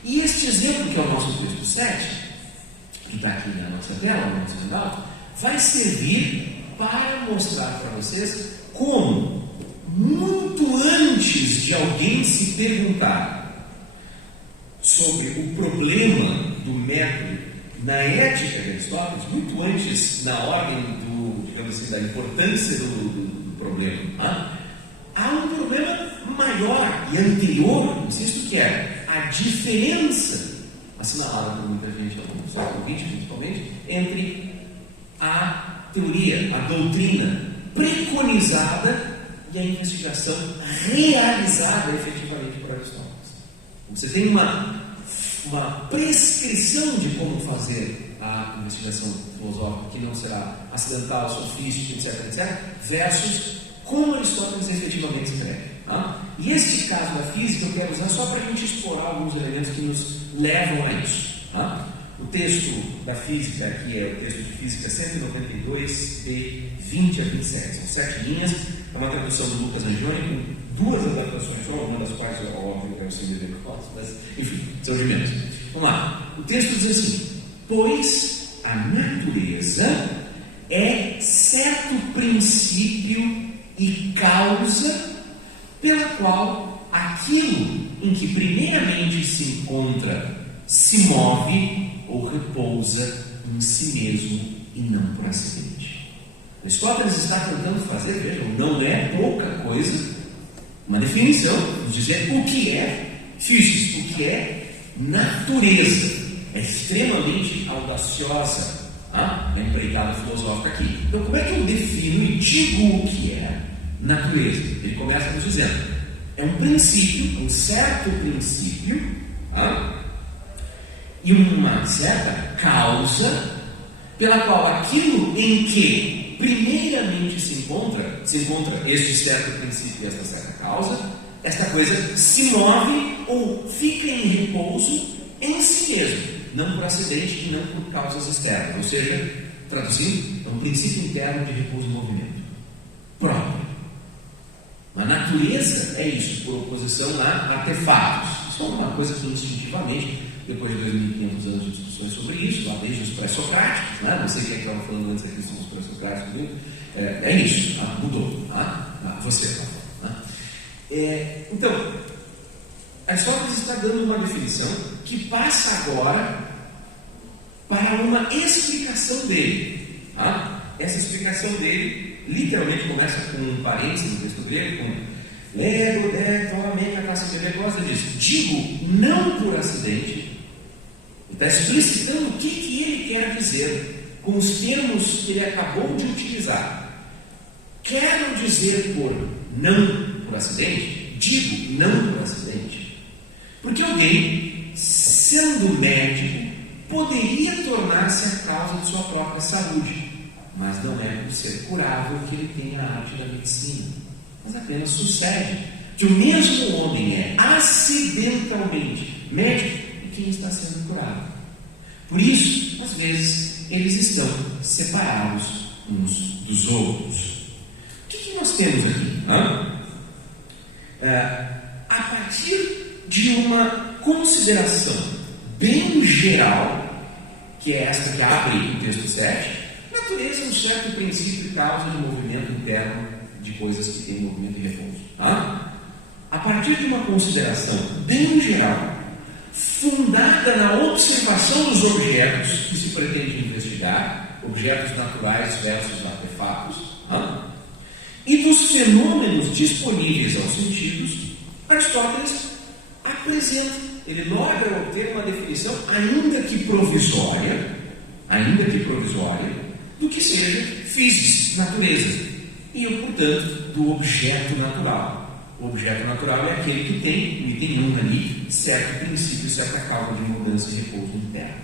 E este exemplo, que é o nosso texto 7, que está aqui na nossa tela, no nosso canal, vai servir para mostrar para vocês como, muito antes de alguém se perguntar sobre o problema do método na ética de Aristóteles, muito antes na ordem digamos assim, da importância do problema, há um problema maior e anterior, insisto, que é a diferença assinalada por muita gente, no século XX principalmente, entre a teoria, a doutrina preconizada e a investigação realizada efetivamente por Aristóteles. Você tem uma prescrição de como fazer a investigação filosófica, que não será acidental, sofística, etc., versus como Aristóteles efetivamente escreve. E este caso da física eu quero usar só para a gente explorar alguns elementos que nos levam a isso. O texto da física aqui é o texto de física 192, de 20 a 27. São 7 linhas, é uma tradução do Lucas Angione, com 2 adaptações só, uma das quais é óbvio que é o seu livro, mas enfim, são de menos. Vamos lá. O texto diz assim: pois a natureza é certo princípio e causa pela qual aquilo em que primeiramente se encontra se move ou repousa em si mesmo e não por acidente. Aristóteles está tentando fazer, vejam, não é pouca coisa, uma definição, de dizer o que é physis, o que é natureza. É extremamente audaciosa a empreitada filosófica aqui. Então, como é que eu defino e digo o que é natureza? Ele começa nos dizendo: é um princípio, um certo princípio, e uma certa causa pela qual aquilo em que primeiramente se encontra este certo princípio e esta certa causa, esta coisa se move ou fica em repouso em si mesmo, não por acidente e não por causas externas. Ou seja, traduzindo, é um princípio interno de repouso e movimento próprio. A natureza é isso, por oposição a artefatos. Isso é uma coisa que instintivamente, depois de 2.500 anos de discussões sobre isso, lá desde os pré-socráticos, né? Não sei quem é que estava falando antes aqui sobre os pré-socráticos, é isso, mudou. Você está falando. Então, Aristóteles está dando uma definição que passa agora para uma explicação dele. Essa explicação dele literalmente começa com um parênteses no texto grego, com Lego, diz: digo não por acidente. Ele está explicitando o que ele quer dizer com os termos que ele acabou de utilizar. Quero dizer não por acidente, digo não por acidente, porque alguém, sendo médico, poderia tornar-se a causa de sua própria saúde, mas não é por ser curável que ele tem a arte da medicina, mas apenas sucede que o mesmo homem é acidentalmente médico e quem está sendo curado. Por isso, às vezes, eles estão separados uns dos outros. O que nós temos aqui? A partir de uma consideração bem geral, que é esta que abre o texto 7, natureza é um certo princípio e causa de movimento interno de coisas que têm movimento e repouso. A partir de uma consideração bem geral, fundada na observação dos objetos que se pretende investigar, objetos naturais versus artefatos, e dos fenômenos disponíveis aos sentidos, Aristóteles apresenta, ele logra obter uma definição, ainda que provisória, do que seja physis, natureza, e, portanto, do objeto natural. O objeto natural é aquele que tem, o item 1 ali, certo princípio, certa causa de mudança e repouso interno.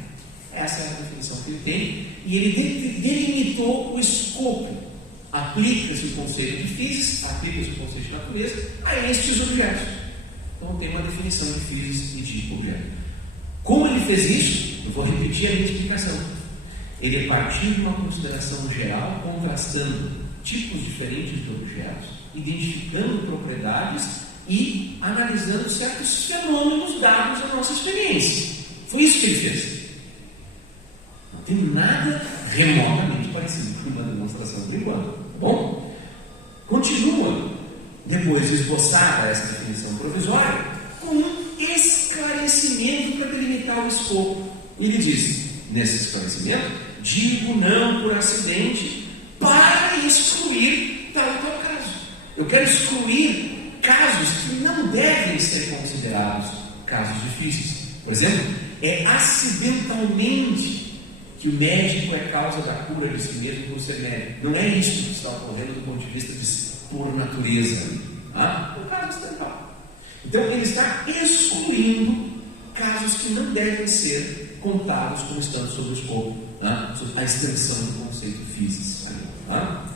Essa é a definição que ele tem, e ele delimitou o escopo. Aplica-se o conceito de physis, aplica-se o conceito de natureza a estes objetos. Então tem uma definição de physis e de objeto. Como ele fez isso? Eu vou repetir a minha explicação. Ele partiu de uma consideração geral, contrastando tipos diferentes de objetos, identificando propriedades e analisando certos fenômenos dados à nossa experiência. Foi isso que ele fez. Não tem nada remotamente parecido com uma demonstração por enquanto. Tá bom? Continua, depois de esboçada essa definição provisória, com um esclarecimento para delimitar o escopo. Ele diz, nesse esclarecimento, digo não por acidente para excluir tal e tal caso. Eu quero excluir casos que não devem ser considerados casos difíceis. Por exemplo, é acidentalmente que o médico é causa da cura de si mesmo por ser médico. Não é isso que está ocorrendo do ponto de vista de por natureza. O caso acidental. Então, ele está excluindo casos que não devem ser contados como estando sob o escopo, sob a extensão do conceito physis. Há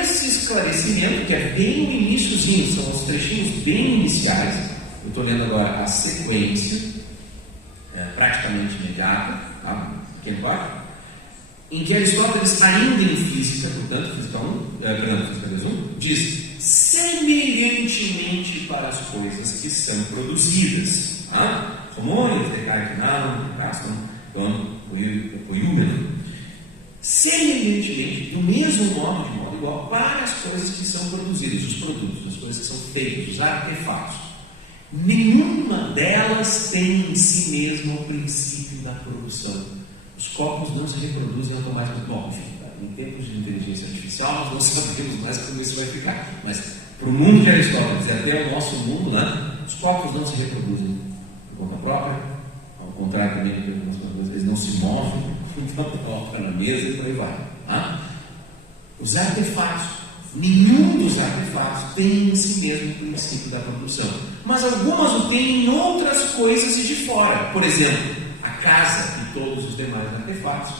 esse esclarecimento, que é bem no iníciozinho, são os trechinhos bem iniciais. Eu estou lendo agora a sequência, praticamente imediata, em que Aristóteles, ainda em física, portanto, física 1, diz: semelhantemente para as coisas que são produzidas. semelhantemente, do mesmo modo, de modo igual, para as coisas que são produzidas, os produtos, as coisas que são feitas, os artefatos. Nenhuma delas tem em si mesma o princípio da produção. Os corpos não se reproduzem automaticamente. Bom, enfim, em tempos de inteligência artificial, nós não sabemos mais como isso vai ficar, mas para o mundo de Aristóteles, até o nosso mundo, né, os corpos não se reproduzem por conta própria, ao contrário também do que algumas coisas, eles não se movem por conta própria na mesa e por aí vai. Tá? Os artefatos, nenhum dos artefatos tem em si mesmo o princípio da produção, mas algumas o têm em outras coisas e de fora. Por exemplo, a casa e todos os demais artefatos,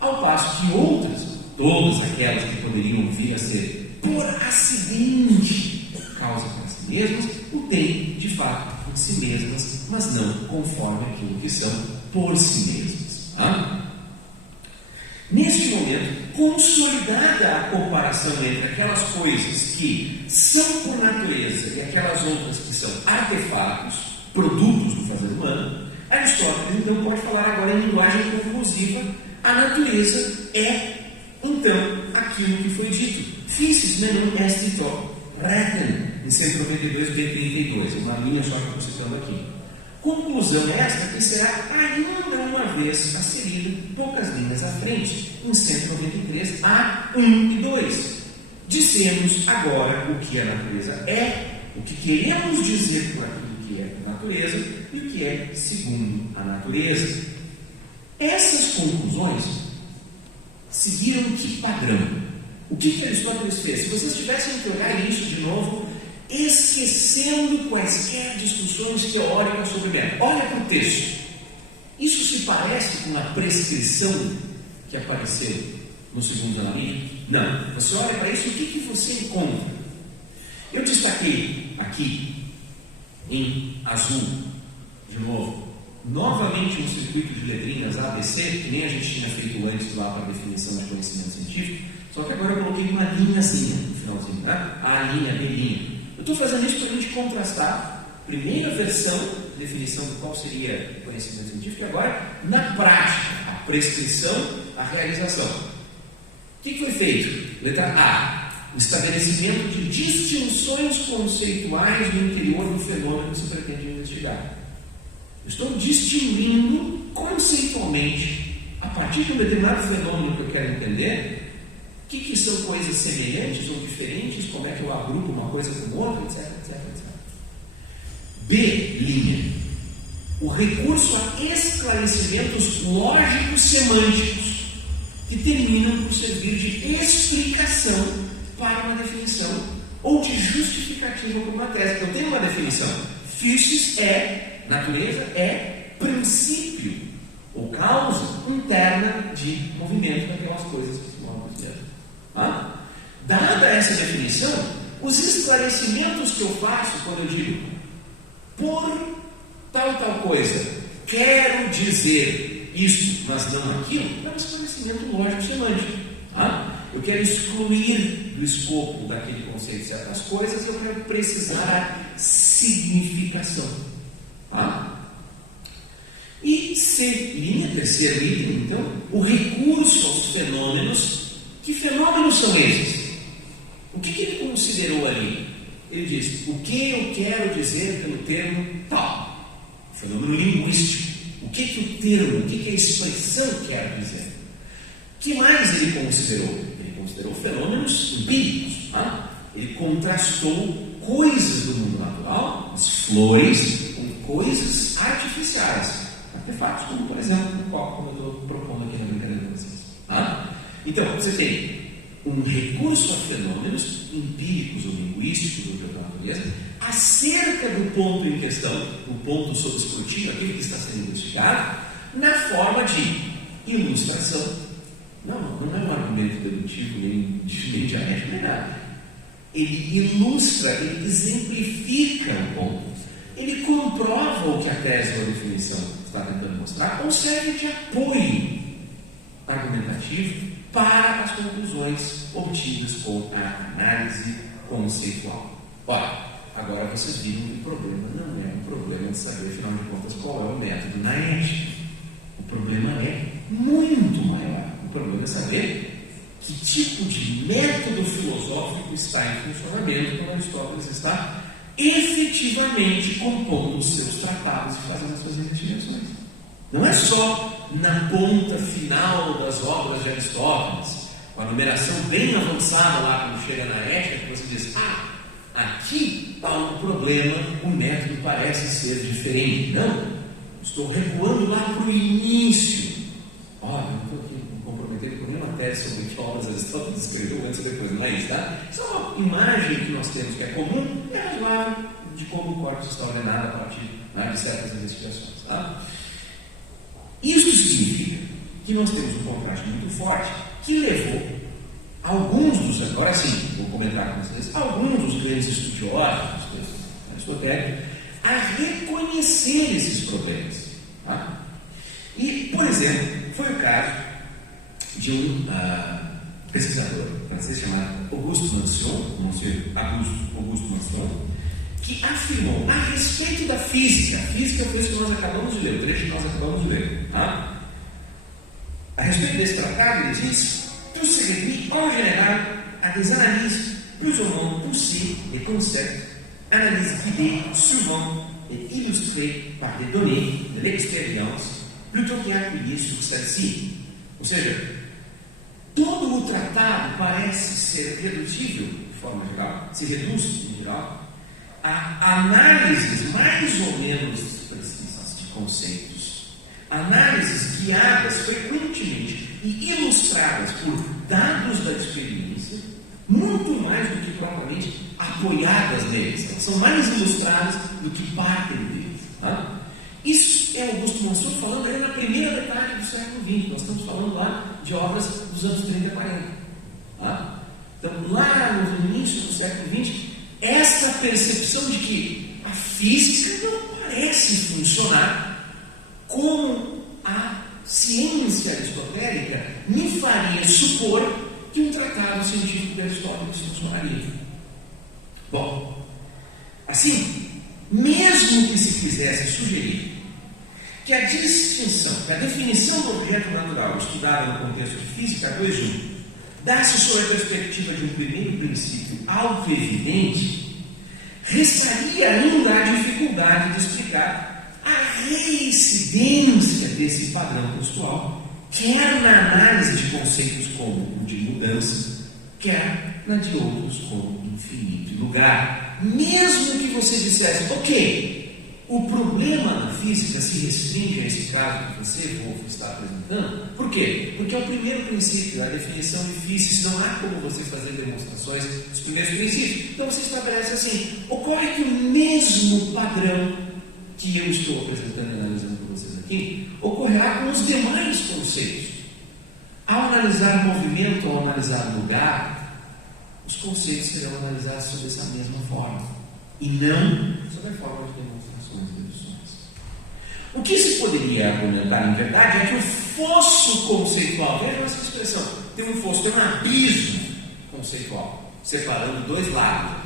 ao passo que outras, todas aquelas que poderiam vir a ser por acidente causa para si mesmas, o têm de fato por si mesmas, mas não conforme aquilo que são por si mesmas. Tá? Neste momento, consolidada a comparação entre aquelas coisas que são por natureza e aquelas outras que são artefatos, produtos do fazer humano, Aristóteles então pode falar agora em linguagem conclusiva. A natureza é, então, aquilo que foi dito. Physis menum est ito, retem, em 192, B32, uma linha só que eu estou citando aqui. Conclusão esta que será ainda uma vez asserida, poucas linhas à frente, em 193, A1 e 2. Dissemos agora o que a natureza é, o que queremos dizer por aquilo que é a natureza e o que é segundo a natureza. Essas conclusões seguiram que padrão? O que Aristóteles fez? Se vocês tivessem que olhar isso de novo, esquecendo quaisquer discussões teóricas sobre método, olha para o texto. Isso se parece com a prescrição que apareceu no segundo analítico? Não. Você olha para isso e o que você encontra? Eu destaquei aqui, em azul, de novo, novamente um circuito de letrinhas ABC, que nem a gente tinha feito antes lá para a definição de conhecimento científico, só que agora eu coloquei uma linhazinha no finalzinho, né? A linha, B linha. Eu estou fazendo isso para a gente contrastar a primeira versão de definição de qual seria o conhecimento científico e agora, na prática, a prescrição, a realização. O que foi feito? Letra A. O estabelecimento de distinções conceituais no interior do fenômeno que se pretende investigar. Eu estou distinguindo conceitualmente, a partir de um determinado fenômeno que eu quero entender, o que são coisas semelhantes ou diferentes, como é que eu agrupo uma coisa com outra, etc, etc, etc. B, linha. O recurso a esclarecimentos lógicos semânticos, que terminam por servir de explicação para uma definição ou de justificativa para uma tese. Eu tenho uma definição. Physis é, natureza é princípio ou causa interna de movimento daquelas coisas que se movem dentro. Dada essa definição, os esclarecimentos que eu faço quando eu digo por tal coisa, quero dizer isso, mas não aquilo, é um esclarecimento lógico semântico. Eu quero excluir do escopo daquele conceito certas coisas, eu quero precisar a significação. E C, linha, terceiro item, então, o recurso aos fenômenos. Que fenômenos são esses? O que ele considerou ali? Ele diz, o que eu quero dizer pelo termo tal? Fenômeno linguístico. O que o termo, o que a expressão quer dizer? O que mais ele considerou? Ele considerou fenômenos empíricos. Ele contrastou coisas do mundo natural, as flores, com coisas artificiais. Artefatos, como por exemplo o copo, como eu estou propondo aqui na brincadeira de vocês. Então, você tem um recurso a fenômenos empíricos ou linguísticos ou da natureza acerca do ponto em questão, o ponto sob escrutínio, aquele que está sendo investigado, na forma de ilustração. Não é um argumento dedutivo, nem dialético, nem nada. Ele ilustra, ele exemplifica o ponto. Ele comprova o que a tese ou a definição está tentando mostrar, ou serve de apoio argumentativo para as conclusões obtidas com a análise conceitual. Ora, agora vocês viram que o problema não é um problema de saber, afinal de contas, qual é o método na ética. O problema é muito maior. O problema é saber que tipo de método filosófico está em funcionamento quando Aristóteles está efetivamente compondo os seus tratados e fazendo as suas investigações. Não é só na ponta final das obras de Aristóteles, com a numeração bem avançada lá quando chega na ética, que você diz, aqui há um problema, o método parece ser diferente. Não, estou recuando lá para o início. Olha, não estou aqui comprometendo com nenhuma tese sobre que obras Aristóteles escreveu antes ou depois, não é isso, tá? Isso é uma imagem que nós temos que é comum, é razoável de como o corpus está ordenado a partir de certas investigações, tá? Isso significa que nós temos um contraste muito forte que levou alguns dos, agora sim, vou comentar com vocês, alguns dos grandes estudiosos dos textos aristotélicos a reconhecer esses problemas. Tá? E, por exemplo, foi o caso de um pesquisador francês chamado Auguste Mancion, que afirmou a respeito da física. A física foi isso que nós acabamos de ler, o trecho que nós acabamos de ler. Tá? A respeito desse tratado, ele diz: tout se réduit en général à des analyses plus ou moins poussées des concepts, analyses guidées souvent et illustrées par des données de l'expérience, plutôt que appuyées sur celle-ci. Ou seja, todo o tratado parece ser redutível, de forma geral, se reduz, em geral, a análises mais ou menos precisas de conceitos, análises guiadas frequentemente e ilustradas por dados da experiência, muito mais do que propriamente apoiadas neles. Elas são mais ilustradas do que partem deles. Tá? Isso é Auguste Mancion falando aí na primeira metade do século XX. Nós estamos falando lá de obras dos anos 30 e 40. Tá? Então, lá no início do século XX, essa percepção de que a física não parece funcionar como a ciência aristotélica me faria supor que um tratado científico de Aristóteles funcionaria. Bom, assim, mesmo que se quisesse sugerir que a distinção, que a definição do objeto natural estudada no contexto de física 2.1 dá-se sob a perspectiva de um primeiro princípio auto-evidente, restaria ainda a dificuldade de explicar a reincidência desse padrão textual, quer na análise de conceitos como o de mudança, quer na de outros como infinito e lugar. Mesmo que você dissesse, ok, o problema na física se restringe a esse caso que você, Wolff, está apresentando. Por quê? Porque é o primeiro princípio, a definição difícil, não há como você fazer demonstrações dos primeiros princípios. Então você estabelece assim, ocorre que o mesmo padrão que eu estou apresentando e analisando para vocês aqui, ocorrerá com os demais conceitos. Ao analisar movimento, ao analisar lugar, os conceitos serão analisados sob essa mesma forma, e não sob a forma de demonstrações e deduções. O que se poderia argumentar, em verdade, é que o fosso conceitual, vejam essa expressão, tem um fosso, tem um abismo conceitual, separando dois lados.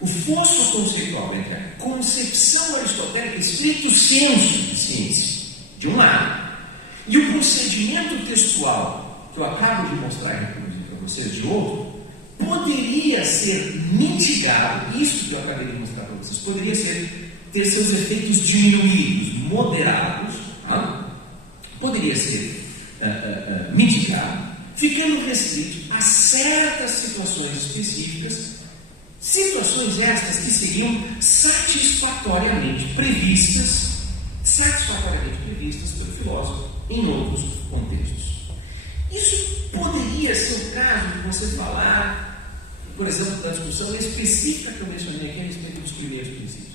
O fosso conceitual entre a concepção aristotélica estrito sensu de ciência, de um lado, e o procedimento textual que eu acabo de mostrar e reproduzir para vocês, de outro, poderia ser mitigado, isso que eu acabei de mostrar para vocês, poderia ter seus efeitos diminuídos, moderados, poderia ser mitigado, ficando restrito a certas situações específicas, situações estas que seriam satisfatoriamente previstas pelo filósofo em outros contextos. Isso poderia ser o caso de você falar, por exemplo, da discussão específica que eu mencionei aqui a respeito dos primeiros princípios.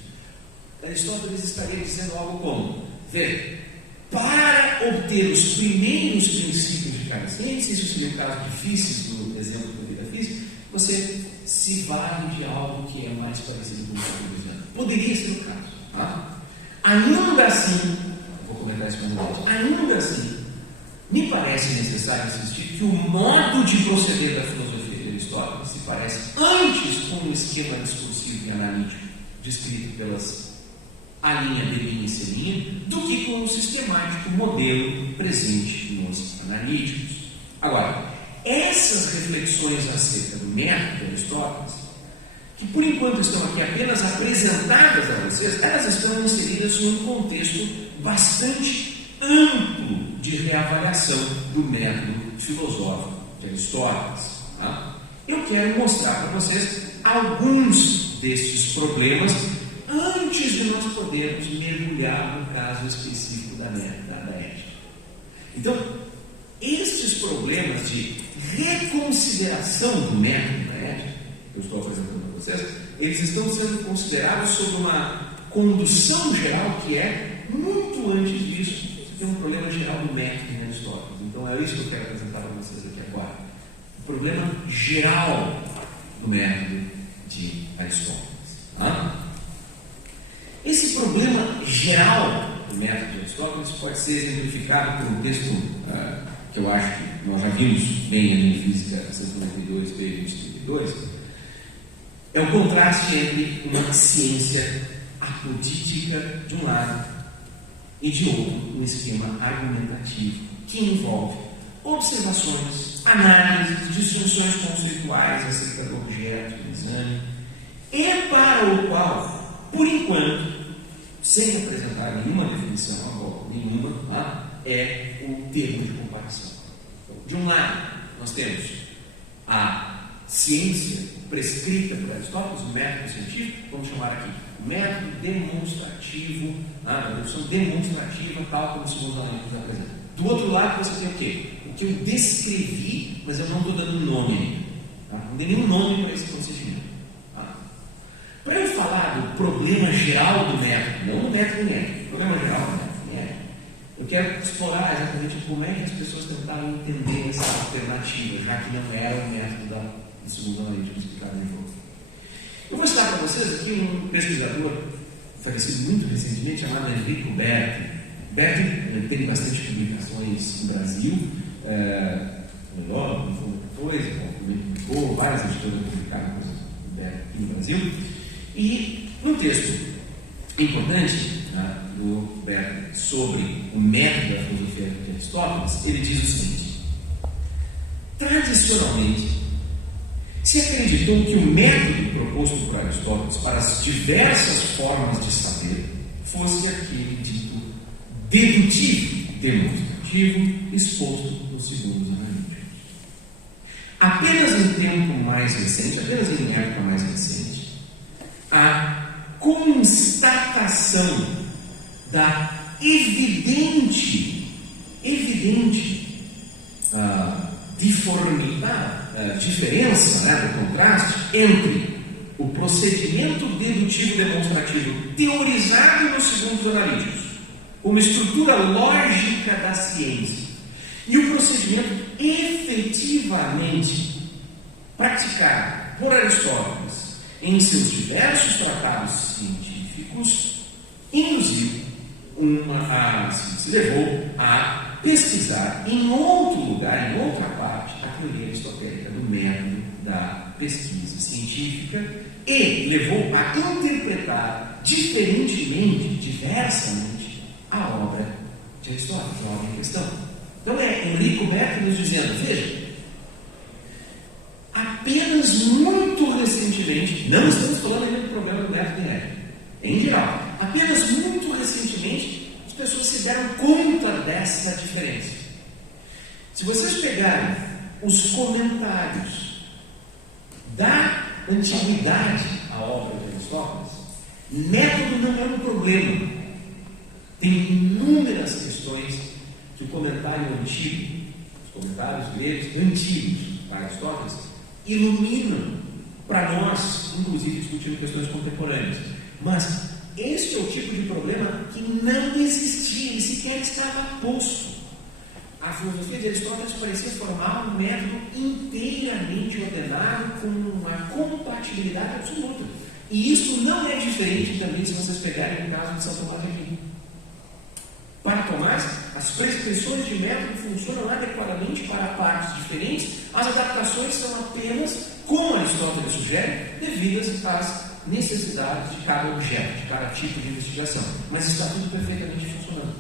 Aristóteles estaria dizendo algo como: veja, para obter os primeiros princípios de cada ciência, isso seria o caso difícil do exemplo da vida física, você se vale de algo que é mais parecido com o que eu estou dizendo. Poderia ser o caso. Ainda assim, vou comentar isso com vocês, ainda assim, me parece necessário insistir que o modo de proceder da filosofia de Aristóteles se parece antes com o esquema discursivo e analítico descrito pelas a linha B' e C', do que com o sistemático modelo presente nos analíticos. Agora, essas reflexões acerca do método de Aristóteles, que por enquanto estão aqui apenas apresentadas a vocês, elas estão inseridas num contexto bastante amplo de reavaliação do método filosófico de Aristóteles. Tá? Eu quero mostrar para vocês alguns destes problemas antes de nós podermos mergulhar no caso específico da ética. Então, estes problemas de reconsideração do método da ética, que eu estou apresentando para vocês, eles estão sendo considerados sob uma condução geral que é muito antes disso. Você tem um problema geral do método de Aristóteles. Então, é isso que eu quero apresentar para vocês aqui agora. O problema geral do método de Aristóteles. Tá? Esse problema geral do método de Aristóteles pode ser exemplificado por um texto que eu acho que nós já vimos bem em Física 192, p. 2032. É o contraste entre uma ciência apodítica de um lado e de outro um esquema argumentativo que envolve observações, análises, distinções conceituais acerca do objeto do exame, e para o qual, por enquanto, sem apresentar nenhuma definição agora, é o termo de comparação. Então, de um lado, nós temos a ciência prescrita por Aristóteles, o método científico, vamos chamar aqui o método demonstrativo, a dedução demonstrativa, tal como os segundos analíticos apresentam. Do outro lado, você tem o quê? O que eu descrevi, mas eu não estou dando nome ainda. Tá? Não dei nenhum nome para esse procedimento. Para eu falar do problema geral do método, não do método médico, o problema geral do método médico, eu quero explorar exatamente como é que as pessoas tentaram entender essa alternativa, já que não era o método do segundo analítico explicado em jogo. Eu vou citar para vocês aqui um pesquisador falecido muito recentemente, chamado Enrico Berti. Berti tem bastante publicações no Brasil, melhor, não foi muita coisa, publicou, várias editoras publicaram coisas do Berti aqui no Brasil. E um texto importante do Berti sobre o método da filosofia de Aristóteles, ele diz o seguinte: tradicionalmente, se acreditou que o método proposto por Aristóteles para as diversas formas de saber fosse aquele dito dedutivo, demonstrativo, exposto nos segundos analíticos. Apenas em tempo mais recente, apenas em época mais recente, a constatação da evidente diferença, do contraste entre o procedimento dedutivo demonstrativo teorizado nos segundos analíticos, como estrutura lógica da ciência, e o procedimento efetivamente praticado por Aristóteles em seus diversos tratados científicos, se levou a pesquisar em outro lugar, em outra parte, a teoria aristotélica do método da pesquisa científica e levou a interpretar diferentemente, diversamente, a obra de Aristóteles, a obra em questão. Então é Enrico Berti nos dizendo, veja, apenas muito recentemente, não estamos falando ainda do problema do método de ética, em geral, apenas muito recentemente as pessoas se deram conta dessa diferença. Se vocês pegarem os comentários da antiguidade à obra de Aristóteles, método não é um problema. Tem inúmeras questões que o comentário antigo, os comentários gregos antigos para Aristóteles, iluminam para nós, inclusive discutindo questões contemporâneas. Mas este é o tipo de problema que não existia, ele sequer estava posto. A filosofia de Aristóteles parecia formar um método inteiramente ordenado com uma compatibilidade absoluta. E isso não é diferente também se vocês pegarem o caso de São Tomás de Aquino. Para Tomás, as prescrições de método funcionam adequadamente para partes diferentes, as adaptações são apenas, como Aristóteles sugere, devidas às necessidades de cada objeto, de cada tipo de investigação. Mas está tudo perfeitamente funcionando.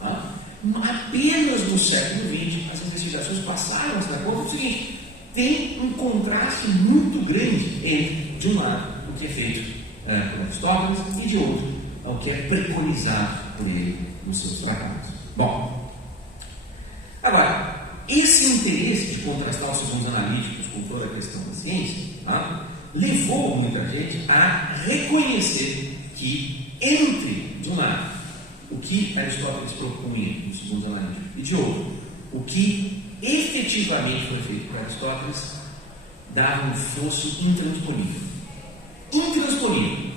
Tá? Apenas no século XX, as investigações passaram a se dar conta do seguinte: tem um contraste muito grande entre, de um lado, o que é feito por Aristóteles e de outro, o que é preconizado por ele nos seus tratados. Bom, agora, esse interesse de contrastar os segundos analíticos com toda a questão da ciência, tá, levou muita gente a reconhecer que entre, de um lado, o que Aristóteles propunha nos segundos analíticos e de outro, o que efetivamente foi feito por Aristóteles, dava um fosso intransponível. Intransponível.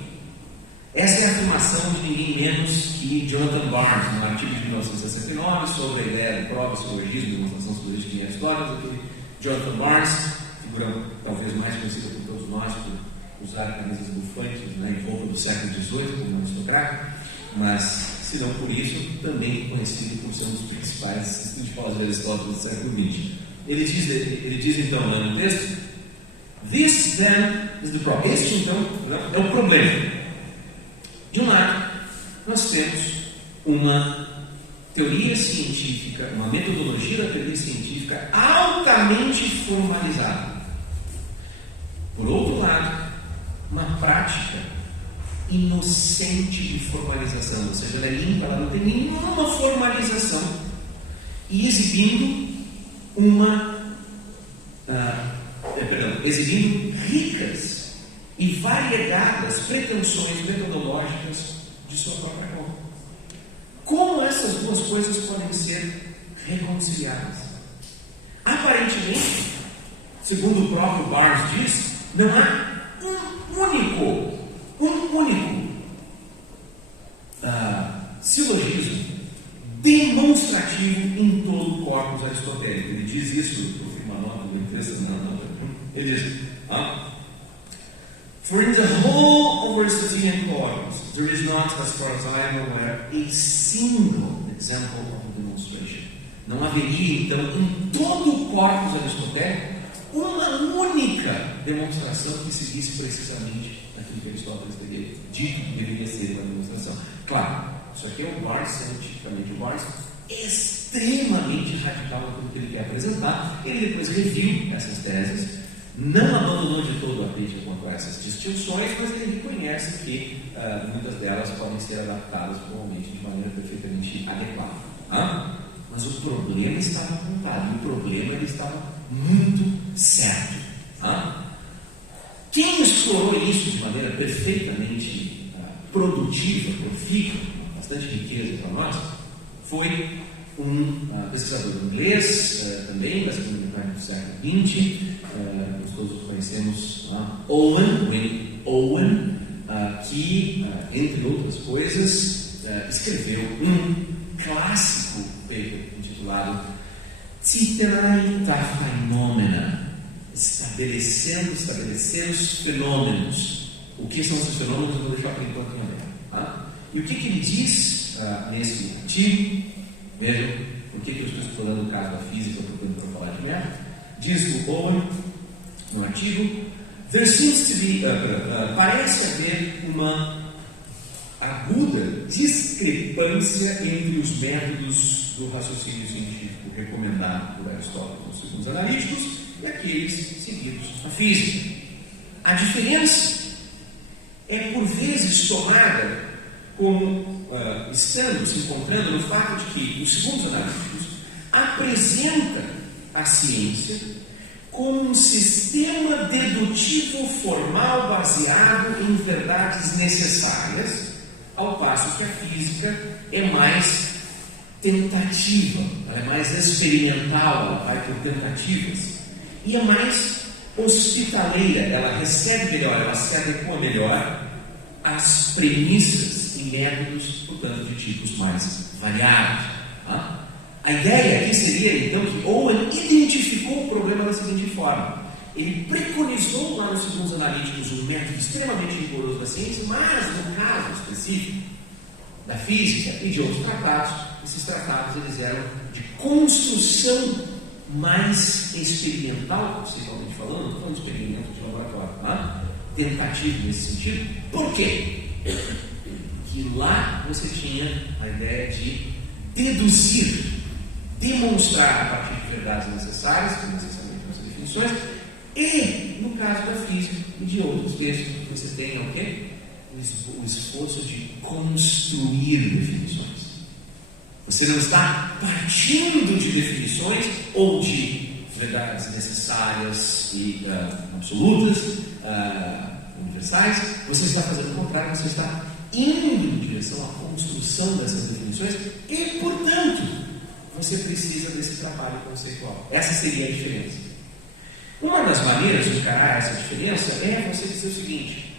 Essa é a afirmação de ninguém menos que Jonathan Barnes, num artigo de 1969 sobre a ideia de prova, silogismo e demonstração silogistica em Aristóteles. Aquele Jonathan Barnes, figura talvez mais conhecida por todos nós por usar camisas bufantes, né, em roupa do século XVIII, como um aristocrata, mas, se não por isso, também conhecido por ser um dos principais estudiosos de Aristóteles do século XX. Ele diz então, lá no texto: This then is the problem. Este então é o problema. De um lado, nós temos uma teoria científica, uma metodologia da teoria científica altamente formalizada. Por outro lado, uma prática inocente de formalização, ou seja, ela é limpa, ela não tem nenhuma formalização, e exibindo ricas e variegadas pretensões metodológicas de sua própria conta. Como essas duas coisas podem ser reconciliadas? Aparentemente, segundo o próprio Barnes diz, não há um único silogismo demonstrativo em todo o corpus aristotélico. Ele diz isso, eu fiz uma nota bem impressionante. Ele diz: For in the whole of Aristotelian corpus, there is not, as far as I am aware, a single example of a demonstration. Não haveria, então, em todo o corpus aristotélico, uma única demonstração que seguisse precisamente aquilo que Aristóteles teria dito que deveria ser uma demonstração. Claro, isso aqui é o Barnes, cientificamente o Barnes, extremamente radical naquilo que ele quer apresentar. Ele depois reviu essas teses, não abandonou de todo a crítica quanto a essas distinções, mas ele reconhece que muitas delas podem ser adaptadas provavelmente de maneira perfeitamente adequada. Mas o problema estava apontado, e o problema ele estava muito certo. Quem explorou isso de maneira perfeitamente produtiva, profícua, bastante riqueza para nós, foi um pesquisador inglês, também da segunda metade do século XX, nós todos conhecemos, Wayne Owen, que, entre outras coisas, escreveu um clássico paper intitulado Citerae ta Phenomena, estabelecendo os fenômenos. O que são esses fenômenos? Eu vou deixar por enquanto em aberto. E o que ele diz nesse artigo? Vejam por que eu estou explorando o caso da física para falar de merda. Diz o Owen no artigo: There seems to be, parece haver uma aguda discrepância entre os métodos do raciocínio científico recomendado por Aristóteles nos segundos analíticos e aqueles seguidos na física. A diferença é por vezes tomada como estando se encontrando no fato de que os segundos analíticos apresentam a ciência como um sistema dedutivo formal baseado em verdades necessárias, ao passo que a física é mais tentativa, ela é mais experimental, ela vai por tentativas, e é mais hospitaleira, ela recebe melhor, ela se adequa melhor às premissas e métodos, portanto, de tipos mais variados. A ideia aqui seria, então, que Owen identificou o problema da seguinte forma: ele preconizou lá nos segundos analíticos um método extremamente rigoroso da ciência, mas no caso específico da física e de outros tratados, esses tratados eles eram de construção mais experimental, conceitualmente falando, não estou falando de experimento de laboratório, tentativo nesse sentido. Por quê? Que lá você tinha a ideia de deduzir, demonstrar a partir de verdades necessárias, que necessariamente não são definições, e, no caso da física e de outros textos, você tem o quê? O esforço de construir definições. Você não está partindo de definições ou de verdades necessárias e absolutas, universais. Você está fazendo o contrário, você está indo em direção à construção dessas definições e, portanto, você precisa desse trabalho conceitual. Essa seria a diferença. Uma das maneiras de encarar essa diferença é você dizer o seguinte: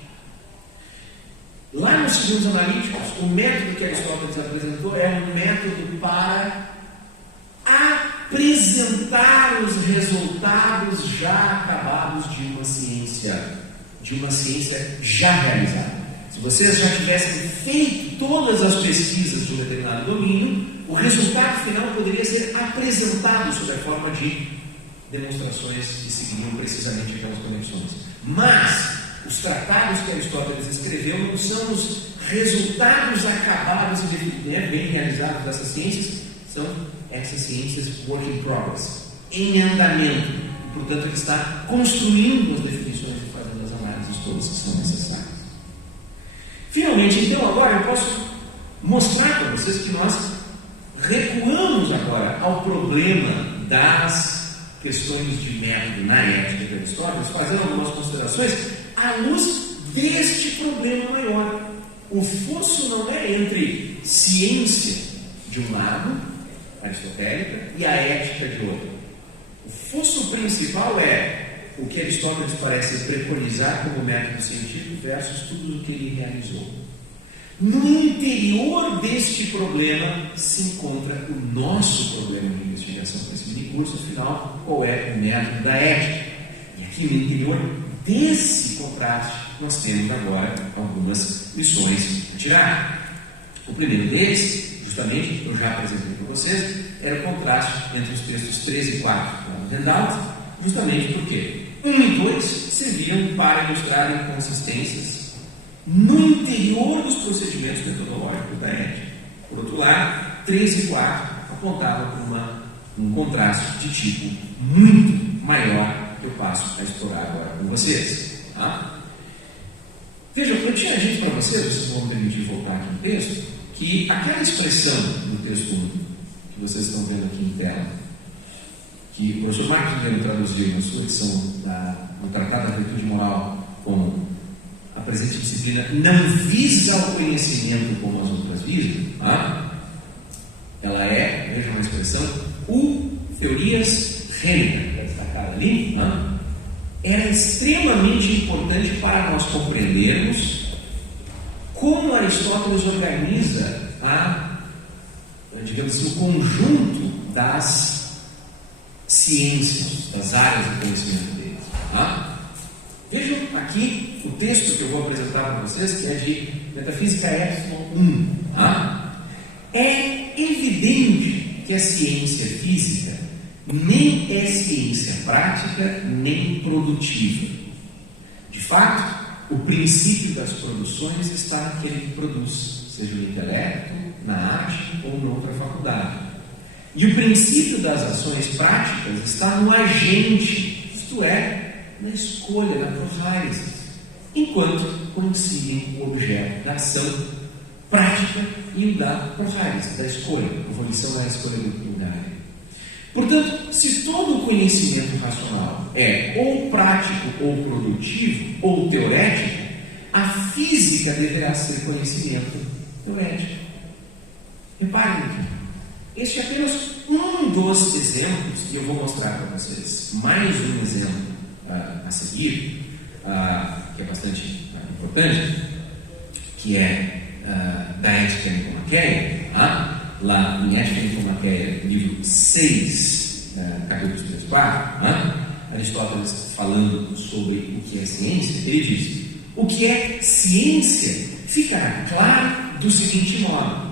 lá nos segundos analíticos, o método que Aristóteles apresentou era um método para apresentar os resultados já acabados de uma ciência já realizada. Se vocês já tivessem feito todas as pesquisas de um determinado domínio, o resultado final poderia ser apresentado sob a forma de demonstrações que seguiam precisamente aquelas conexões. Mas os tratados que Aristóteles escreveu não são os resultados acabados e bem realizados dessas ciências, são essas ciências work in progress, em andamento. E, portanto, ele está construindo as definições e fazendo as análises todas que são necessárias. Finalmente, então, agora eu posso mostrar para vocês que nós recuamos agora ao problema das questões de método na ética de Aristóteles, fazendo algumas considerações à luz deste problema maior. O fosso não é entre ciência de um lado, aristotélica, e a ética de outro. O fosso principal é o que Aristóteles parece preconizar como método científico versus tudo o que ele realizou. No interior deste problema se encontra o nosso problema de investigação com esse mini curso, afinal, qual é o método da ética? E aqui no interior desse contraste, nós temos agora algumas lições a tirar. O primeiro deles, justamente, eu já apresentei para vocês, era o contraste entre os textos 3 e 4 do handout, justamente porque 1 e 2 serviam para ilustrar inconsistências no interior dos procedimentos metodológicos da ética. Por outro lado, 3 e 4 apontavam para um contraste de tipo muito maior que eu passo a explorar agora com vocês. Tá? Vejam, eu tinha dito para vocês vão me permitir voltar aqui no texto, que aquela expressão no texto 1, que vocês estão vendo aqui em tela, que o professor Marcos Ribeiro traduziu na sua edição no Tratado da Virtude Moral como a presente disciplina não visa o conhecimento como as outras visam, tá? Ela é, vejam a expressão, teorias Renner, está destacada ali, tá? Era extremamente importante para nós compreendermos como Aristóteles organiza digamos assim, o conjunto das ciências, das áreas de conhecimento deles. Tá? Vejam aqui o texto que eu vou apresentar para vocês, que é de Metafísica Epsilon 1. Tá? É evidente que a ciência física nem é ciência prática, nem produtiva. De fato, o princípio das produções está naquele que produz, seja no intelecto, na arte ou noutra faculdade. E o princípio das ações práticas está no agente, isto é, na escolha, na prohairesis, enquanto coincidem o objeto da ação prática e o da prohairesis, da escolha. A volição é a escolha do lugar. Portanto, se todo o conhecimento racional é ou prático, ou produtivo, ou teorético, a física deverá ser conhecimento teorético. Reparem aqui. Este é apenas um dos exemplos que eu vou mostrar para vocês. Mais um exemplo a seguir, que é bastante importante, que é da Ética Nicomaqueia. Lá em Ética Nicomaqueia, livro 6, capítulos 3 e 4, Aristóteles falando sobre o que é ciência, ele diz: o que é ciência ficará claro do seguinte modo: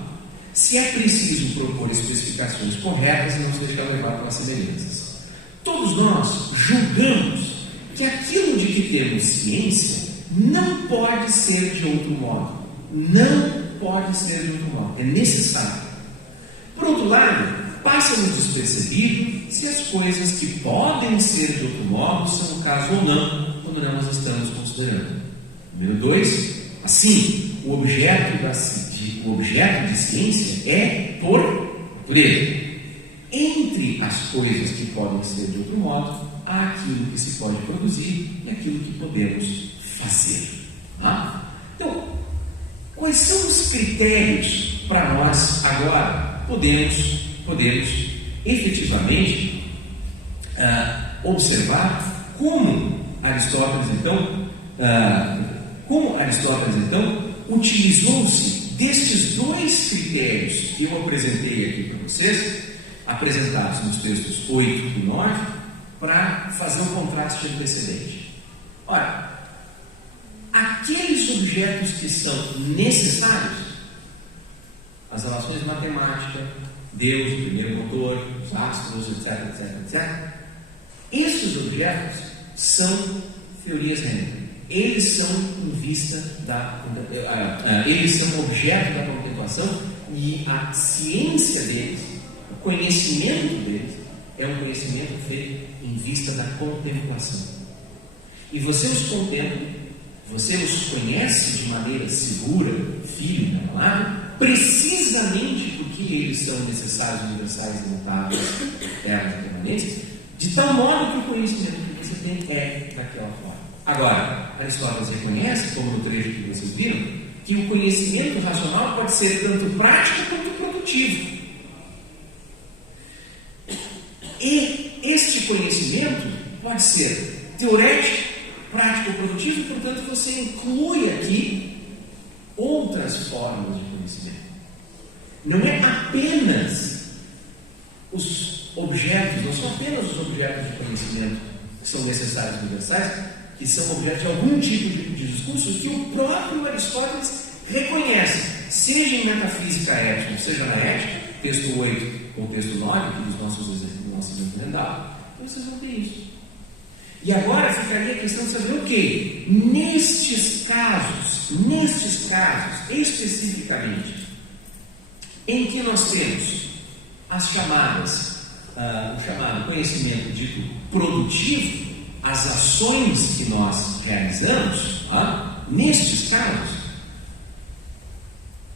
se é preciso propor especificações corretas e não se deixar levar pelas semelhanças. Todos nós julgamos que aquilo de que temos ciência não pode ser de outro modo. Não pode ser de outro modo. É necessário. Por outro lado, passa-nos despercebido se as coisas que podem ser de outro modo são o caso ou não, como nós estamos considerando. Número 2, assim, o objeto de ciência é por natureza. Entre as coisas que podem ser de outro modo, há aquilo que se pode produzir e aquilo que podemos fazer. Tá? Então, quais são os critérios para nós agora podemos efetivamente observar como Aristóteles então utilizou-se destes dois critérios que eu apresentei aqui para vocês, apresentados nos textos 8 e 9, para fazer um contraste antecedente. Ora, aqueles objetos que são necessários, as relações matemáticas, Deus, o primeiro motor, os astros, etc. Esses objetos são teorias Random. Eles são eles são objeto da contemplação, e a ciência deles, o conhecimento deles, é um conhecimento feito em vista da contemplação. E você os contempla, você os conhece de maneira segura, firme na palavra, precisamente porque eles são necessários, universais, imutáveis, eternos e permanentes, de tal modo que o conhecimento que você tem é daquela forma. Agora, Aristóteles reconhece, como no trecho que vocês viram, que o conhecimento racional pode ser tanto prático quanto produtivo. E este conhecimento pode ser teorético, prático ou produtivo, portanto você inclui aqui outras formas de conhecimento. Não é apenas os objetos, não são apenas os objetos de conhecimento que são necessários e universais, que são objetos de algum tipo de discurso que o próprio Aristóteles reconhece, seja em metafísica ética, seja na ética, texto 8 ou texto 9, aqui dos nossos exemplos lendários, vocês vão ter isso. E agora ficaria a questão de saber o quê? Nestes casos, especificamente, em que nós temos as chamadas, o chamado conhecimento dito produtivo, as ações que nós realizamos, nestes casos,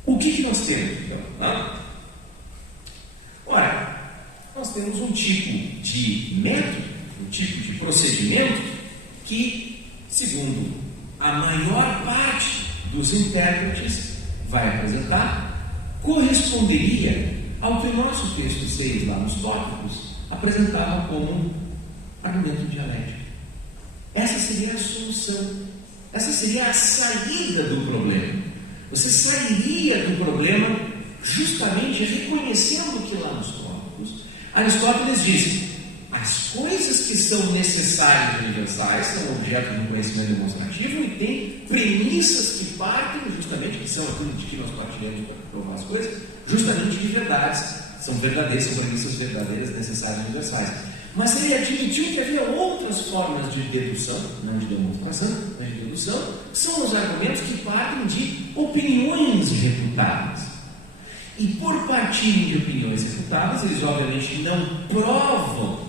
o que nós temos então? Ora, nós temos um tipo de método, um tipo de procedimento que, segundo a maior parte dos intérpretes vai apresentar, corresponderia ao que o nosso texto 6 lá nos tópicos apresentava como um argumento dialético. Essa seria a solução, essa seria a saída do problema. Você sairia do problema justamente reconhecendo que lá nos tópicos Aristóteles diz: as coisas que são necessárias e universais são objeto de um conhecimento demonstrativo e tem premissas que partem justamente, que são aquilo de que nós partilhamos para provar as coisas, justamente de verdades, são verdadeiras, são premissas verdadeiras, necessárias e universais. Mas ele admitiu que havia outras formas de dedução, não de demonstração, mas de dedução, são os argumentos que partem de opiniões refutadas. E por partirem de opiniões refutadas, eles obviamente não provam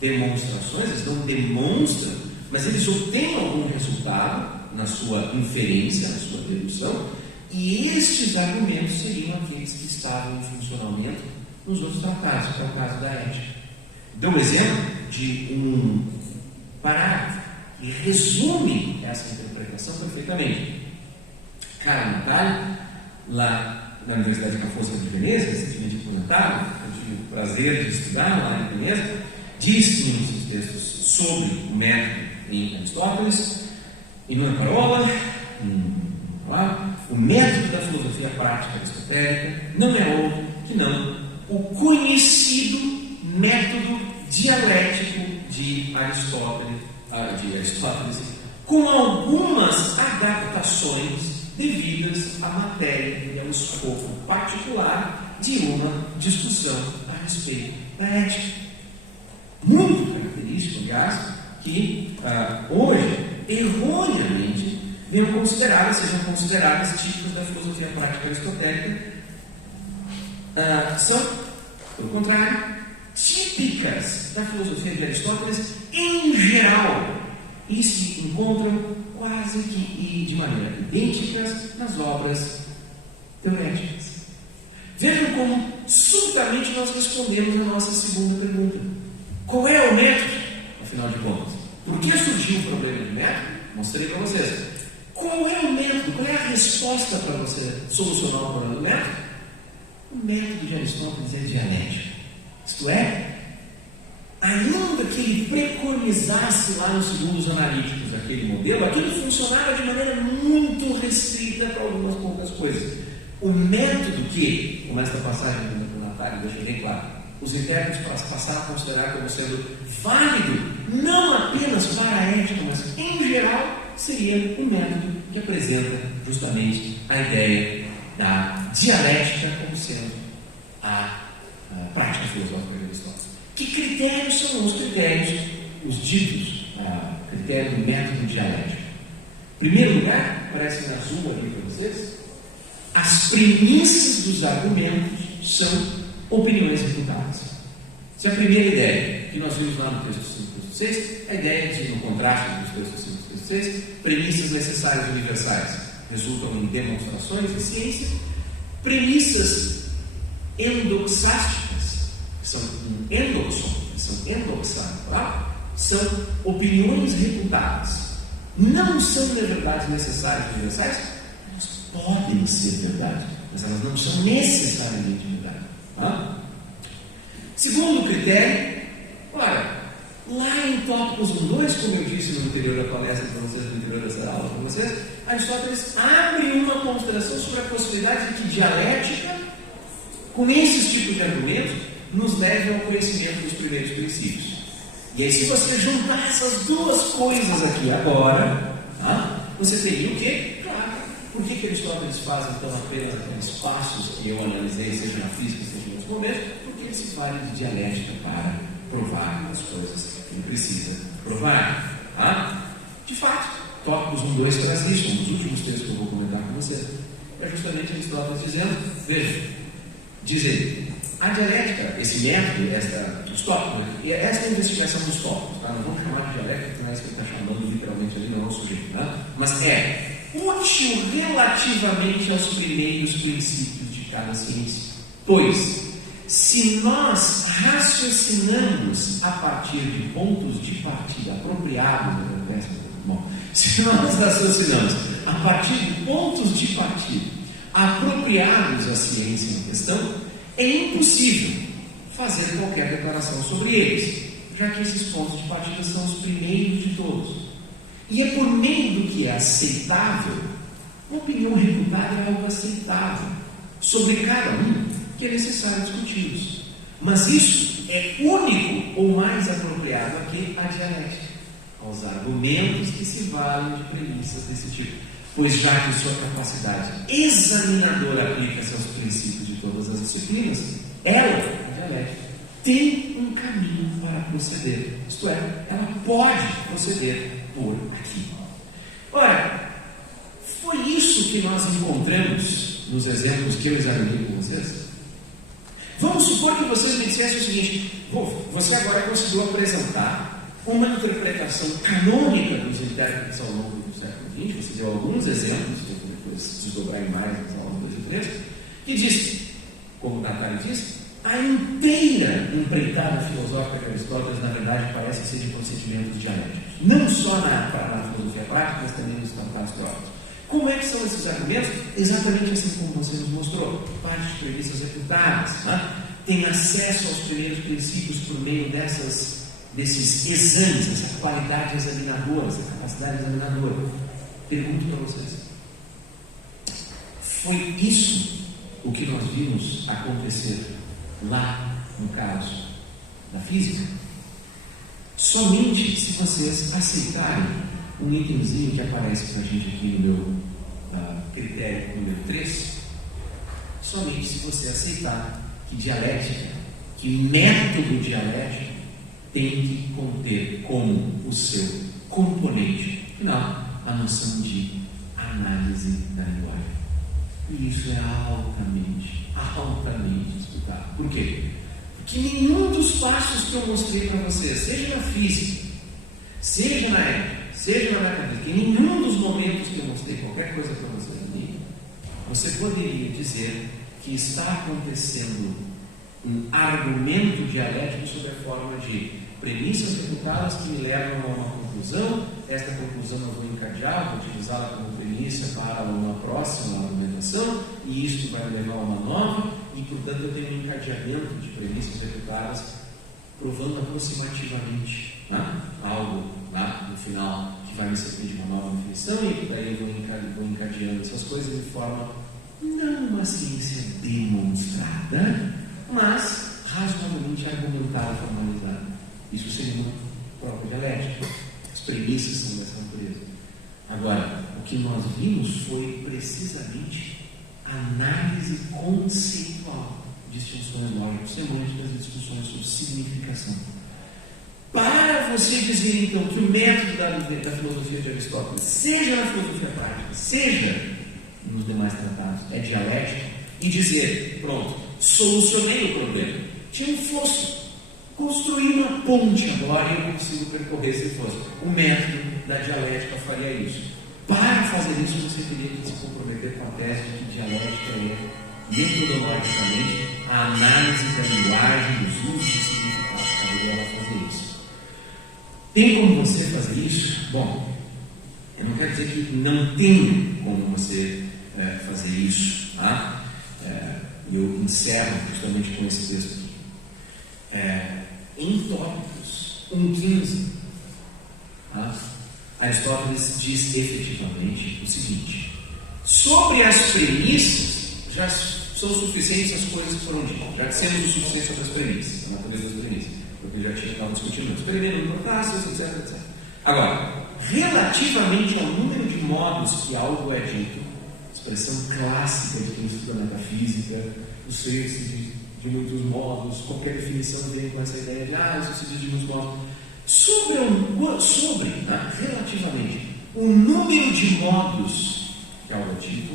demonstrações, eles não demonstram, mas eles obtêm algum resultado na sua inferência, na sua dedução, e estes argumentos seriam aqueles que estavam em funcionamento nos outros tratados, que é o caso da ética. Dou um exemplo de um parágrafo que resume essa interpretação perfeitamente. Carlo Natali, lá na Universidade Ca' Foscari de Veneza, recentemente aposentado, eu tive o prazer de estudar lá em Veneza, diz em um dos textos sobre o método em Aristóteles, em uma parola, o método da filosofia prática aristotélica não é outro que não o conhecido método dialético de Aristóteles, com algumas adaptações devidas à matéria e ao escopo particular de uma discussão a respeito da ética. Muito característico, aliás, que hoje, erroneamente, sejam consideráveis típicos da filosofia prática aristotélica, são, pelo contrário, típicas da filosofia de Aristóteles em geral e se encontram quase que de maneira idênticas nas obras teoréticas. Vejam como subitamente nós respondemos a nossa segunda pergunta: qual é o método, afinal de contas? Por que surgiu o problema de método? Mostrei para vocês. Qual é o método? Qual é a resposta para você solucionar o problema do método? O método de Aristóteles é dialético. Isto é, ainda que ele preconizasse lá nos segundos analíticos aquele modelo, aquilo funcionava de maneira muito restrita para algumas poucas coisas. O método que, como esta passagem do Natália deixa bem claro, os intérpretes passaram a considerar como sendo válido, não apenas para a ética, mas em geral, seria o método que apresenta justamente a ideia da dialética como sendo a prática filosófica de Aristóteles. Que critérios são os critérios, os ditos, critérios do método dialético? Em primeiro lugar, aparece em azul ali para vocês, as premissas dos argumentos são opiniões refutadas. Essa é a primeira ideia que nós vimos lá no texto 5, texto 6, a ideia de, no contraste entre os textos 5 e texto 6, premissas necessárias universais resultam em demonstrações de ciência, premissas endoxásticas, que são um endoxon, que são endoxadas, são opiniões refutadas. Não são verdades necessárias universais, elas podem ser verdade, mas elas não são necessariamente verdade. Segundo critério, olha, lá em Tópicos 1.2, como eu disse no interior da palestra para vocês, no interior dessa aula para vocês, Aristóteles abre uma consideração sobre a possibilidade de que dialética, com esses tipos de argumentos, nos leve ao conhecimento dos primeiros princípios. E aí, se você juntar essas duas coisas aqui agora, você teria o quê? Claro. Por que Aristóteles faz então apenas aqueles passos que eu analisei, seja na física, seja em outros momentos? Porque ele se vale de dialética para provar as coisas que ele precisa provar. De fato, Tópicos 1.2 traz isso, um dos últimos textos que eu vou comentar com vocês. É justamente Aristóteles dizendo, veja, diz ele, a dialética, esse método, os tópicos, essa é a investigação dos tópicos, não vamos chamar de dialética, porque não é isso que ele está chamando literalmente ali, não é o sujeito, mas é útil relativamente aos primeiros princípios de cada ciência. Pois, se nós raciocinamos a partir de pontos de partida apropriados, se nós raciocinamos a partir de pontos de partida apropriados à ciência em questão, é impossível fazer qualquer declaração sobre eles, já que esses pontos de partida são os primeiros de todos. E é por meio do que é aceitável, uma opinião refutada é algo aceitável sobre cada um que é necessário discuti-los. Mas isso é único ou mais apropriado aqui à dialética, aos argumentos que se valem de premissas desse tipo. Pois já que sua capacidade examinadora aplica-se aos princípios de todas as disciplinas, ela, a dialética, tem um caminho para proceder. Isto é, ela pode proceder por aqui. Ora, foi isso que nós encontramos nos exemplos que eu examinei com vocês? Vamos supor que vocês me dissessem o seguinte: você agora conseguiu apresentar uma interpretação canônica dos intérpretes ao longo do século XX, você deu alguns exemplos, que eu vou depois desdobrar em mais nas aulas das diferentes, que diz, como o Natália diz, a inteira empreitada filosófica de Aristóteles, na verdade, parece ser de procedimentos dialéticos. Não só na filosofia prática, mas também nos tratados próprios. Como é que são esses argumentos? Exatamente assim como você nos mostrou. Parte de premissas refutadas, tem acesso aos primeiros princípios por meio desses exames, essa qualidade examinadora, essa capacidade examinadora. Pergunto para vocês: foi isso o que nós vimos acontecer lá no caso da física? Somente se vocês aceitarem um itemzinho que aparece para a gente aqui no meu critério número 3, somente se você aceitar que dialética, que método dialético tem que conter como o seu componente final a noção de análise da linguagem. E isso é altamente estudado. Por quê? Porque nenhum dos passos que eu mostrei para vocês, seja na física, seja na ética, seja na matemática, em nenhum dos momentos que eu mostrei qualquer coisa para vocês ali, você poderia dizer que está acontecendo um argumento dialético sob a forma de premissas reputadas que me levam a uma conclusão. Esta conclusão eu vou encadear, vou utilizá-la como premissa para uma próxima argumentação, e isto vai me levar a uma nova, e portanto eu tenho um encadeamento de premissas reputadas provando aproximativamente algo no final que vai me servir de uma nova definição, e daí eu vou encadeando essas coisas de forma não uma ciência demonstrada, mas razoavelmente argumentada e formalizada. Isso seria uma prova dialética. As premissas são dessa natureza. Agora, o que nós vimos foi precisamente análise conceitual, distinções lógico-semânticas e discussões sobre significação. Para você dizer, então, que o método da filosofia de Aristóteles, seja na filosofia prática, seja nos demais tratados, é dialético, e dizer, pronto, solucionei o problema. Tinha um fosso, construí uma ponte agora e eu consigo percorrer esse fosso. O método da dialética faria isso. Para fazer isso, você teria que se comprometer com a tese de que dialética é, metodologicamente, a análise da linguagem, dos usos de significado. Caberia ela fazer isso. Tem como você fazer isso? Bom, eu não quero dizer que não tem como você fazer isso. Tá? Eu encerro justamente com esse texto aqui. Em Tópicos 1.15, Aristóteles diz efetivamente o seguinte: sobre as premissas já são suficientes as coisas que foram ditas, já dissemos o suficiente sobre as premissas, a natureza das premissas, porque já estava discutindo experimento, protáceos, etc. Agora, relativamente ao número de modos que algo é dito, expressão clássica de quem estuda metafísica, o ser-se de muitos modos, qualquer definição vem com essa ideia de isso se diz de muitos modos. Relativamente o número de modos que algo é dito,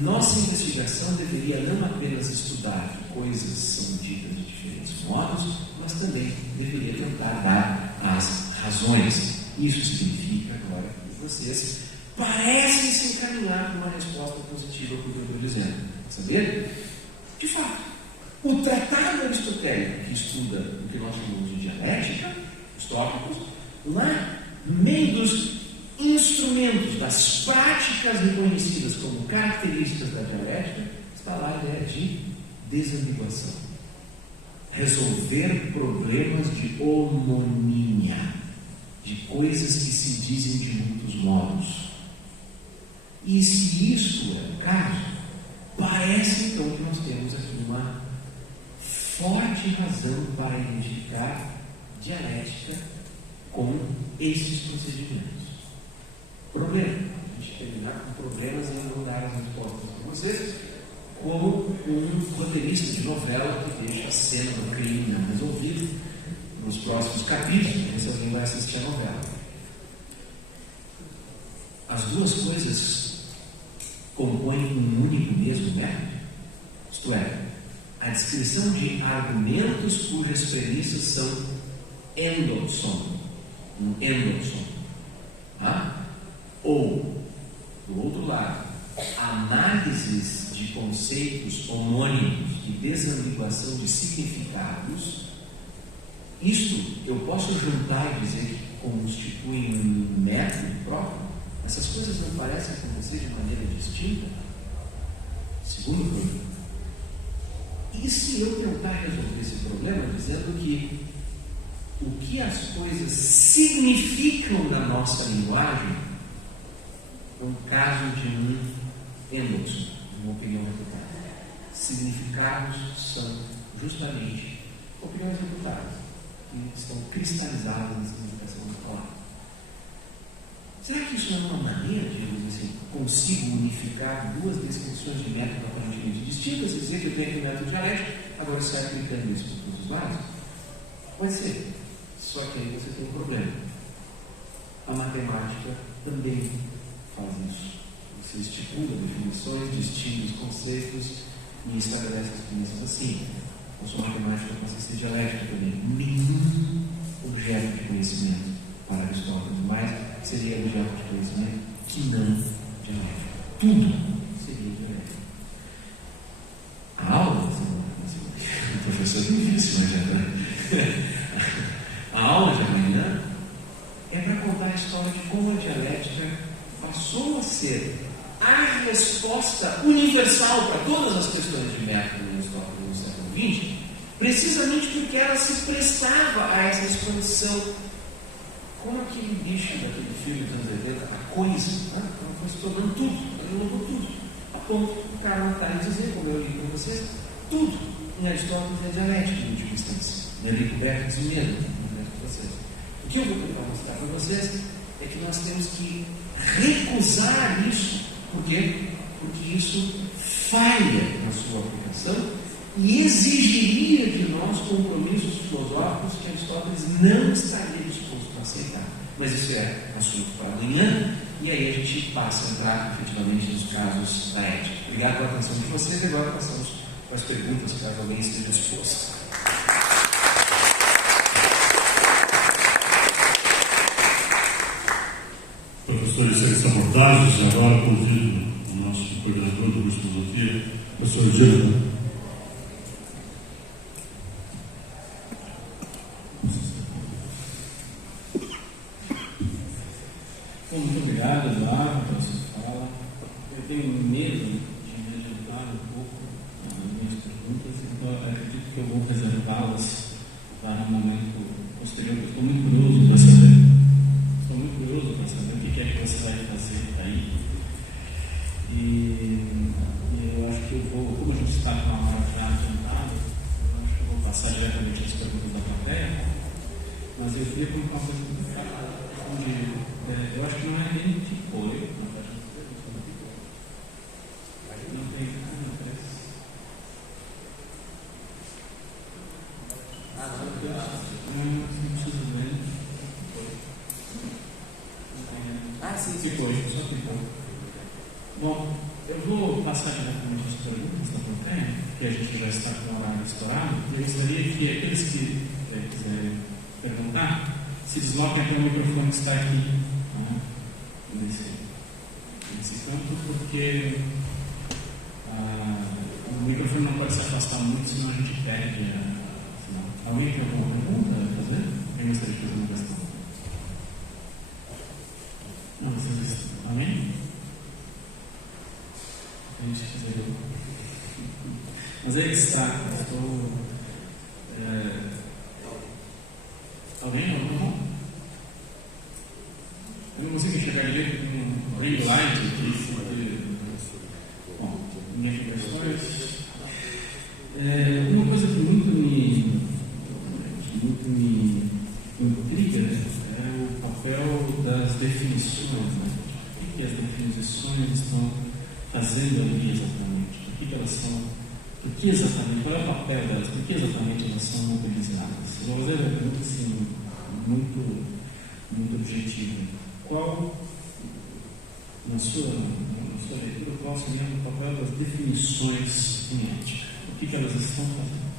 nossa investigação deveria não apenas estudar que coisas são ditas de diferentes modos, mas também deveria tentar dar as razões. Isso significa, agora, que vocês parecem se encaminhar para uma resposta positiva para o que eu estou dizendo. Saber? De fato, o tratado aristotélico que estuda o que nós chamamos de dialética, os tópicos, lá, no meio dos instrumentos, das práticas reconhecidas como características da dialética, está lá a ideia de desambiguação. Resolver problemas de homonímia, de coisas que se dizem de muitos modos. E se isso é o caso, parece então que nós temos aqui uma forte razão para identificar dialética com esses procedimentos. Problema. A gente terminar com problemas e não dar as respostas para vocês, como um roteirista de novela que deixa a cena do crime não resolvido nos próximos capítulos, se alguém vai assistir a novela. As duas coisas compõem um único mesmo método, isto é, a descrição de argumentos cujas premissas são endossom, ou, do outro lado, análises de conceitos homônimos de desambiguação de significados. Isto eu posso juntar e dizer que constituem um método próprio? Essas coisas não parecem acontecer de maneira distinta? Segundo problema. E se eu tentar resolver esse problema dizendo que o que as coisas significam na nossa linguagem é um caso de um endossom, uma opinião refutada. Significados são justamente opiniões refutadas, que estão cristalizadas na significação da palavra. Será que isso é uma maneira de, assim, consigo unificar duas descrições de método aparentemente distintas e dizer que eu tenho aqui um método dialético, agora sai aplicando isso para todos os lados? Pode ser. Só que aí você tem um problema. A matemática também faz isso. Você estipula definições, distingue os conceitos e estabelece as premissas assim. A sua matemática passa a ser dialética também. Nenhum objeto de conhecimento para Aristóteles, mas seria objeto de conhecimento que não dialético. Tudo seria dialético. A aula, o professor difícil, né? A aula de amanhã é para contar a história de como a dialética passou a ser a resposta universal para todas as questões de método no século XX, precisamente porque ela se prestava a essa expansão. Como aquele bicho daquele filme dos anos 80, a coisa, ela foi se tornando tudo, ela englobou tudo. A ponto do cara não está a dizer, como eu li com vocês, tudo em Aristóteles é dialética em última instância. Enrico Bertens mesmo, o que eu vou tentar mostrar para vocês é que nós temos que recusar isso. Por quê? Porque isso falha na sua aplicação e exigiria de nós compromissos filosóficos que Aristóteles não estaria disposto a aceitar. Mas isso é assunto para amanhã, e aí a gente passa a entrar efetivamente nos casos da ética. Obrigado pela atenção de vocês, e agora passamos para as perguntas, caso alguém esteja disposto. Professores, sem abordagens, agora convido o nosso coordenador do curso de filosofia, professor Gilberto. Muito obrigado, Eduardo, pela sua fala. Eu tenho medo de me adiantar um pouco nas minhas perguntas, então eu acredito que eu vou reservá-las para um momento posterior. Eu estou muito curioso para saber. Estou muito curioso para saber o que é que você vai fazer aí. E eu acho que eu vou, como a gente está com uma hora já adiantada, eu acho que eu vou passar diretamente as perguntas da plateia, mas eu queria colocar uma coisa muito clara, onde eu acho que não é nem tipo eu, não tem não parece. Não precisa ver. Sim, ficou, só ficou. Bom, eu vou passar diretamente as perguntas da plateia, porque a gente já está com o horário estourado. Eu gostaria que aqueles que quiserem perguntar se desloquem até o microfone que está aqui, né, nesse campo, porque o microfone não pode se afastar muito, senão a gente perde a. Alguém tem alguma pergunta a fazer? Quem gostaria de fazer uma questão? Não, vocês. Amém? A gente quiser. Mas aí está. Alguém? Não? Eu não consigo enxergar direito com um ring light aqui. Bom, minhas questões. Uma coisa que muito me intriga é o papel das definições. Né? O que as definições estão fazendo ali exatamente? Por que elas são? Por que exatamente? Qual é o papel delas? Por que exatamente elas são mobilizadas? Eu vou fazer uma pergunta assim, muito objetiva. Qual, na sua leitura, qual seria o papel das definições em ética? O que elas estão fazendo?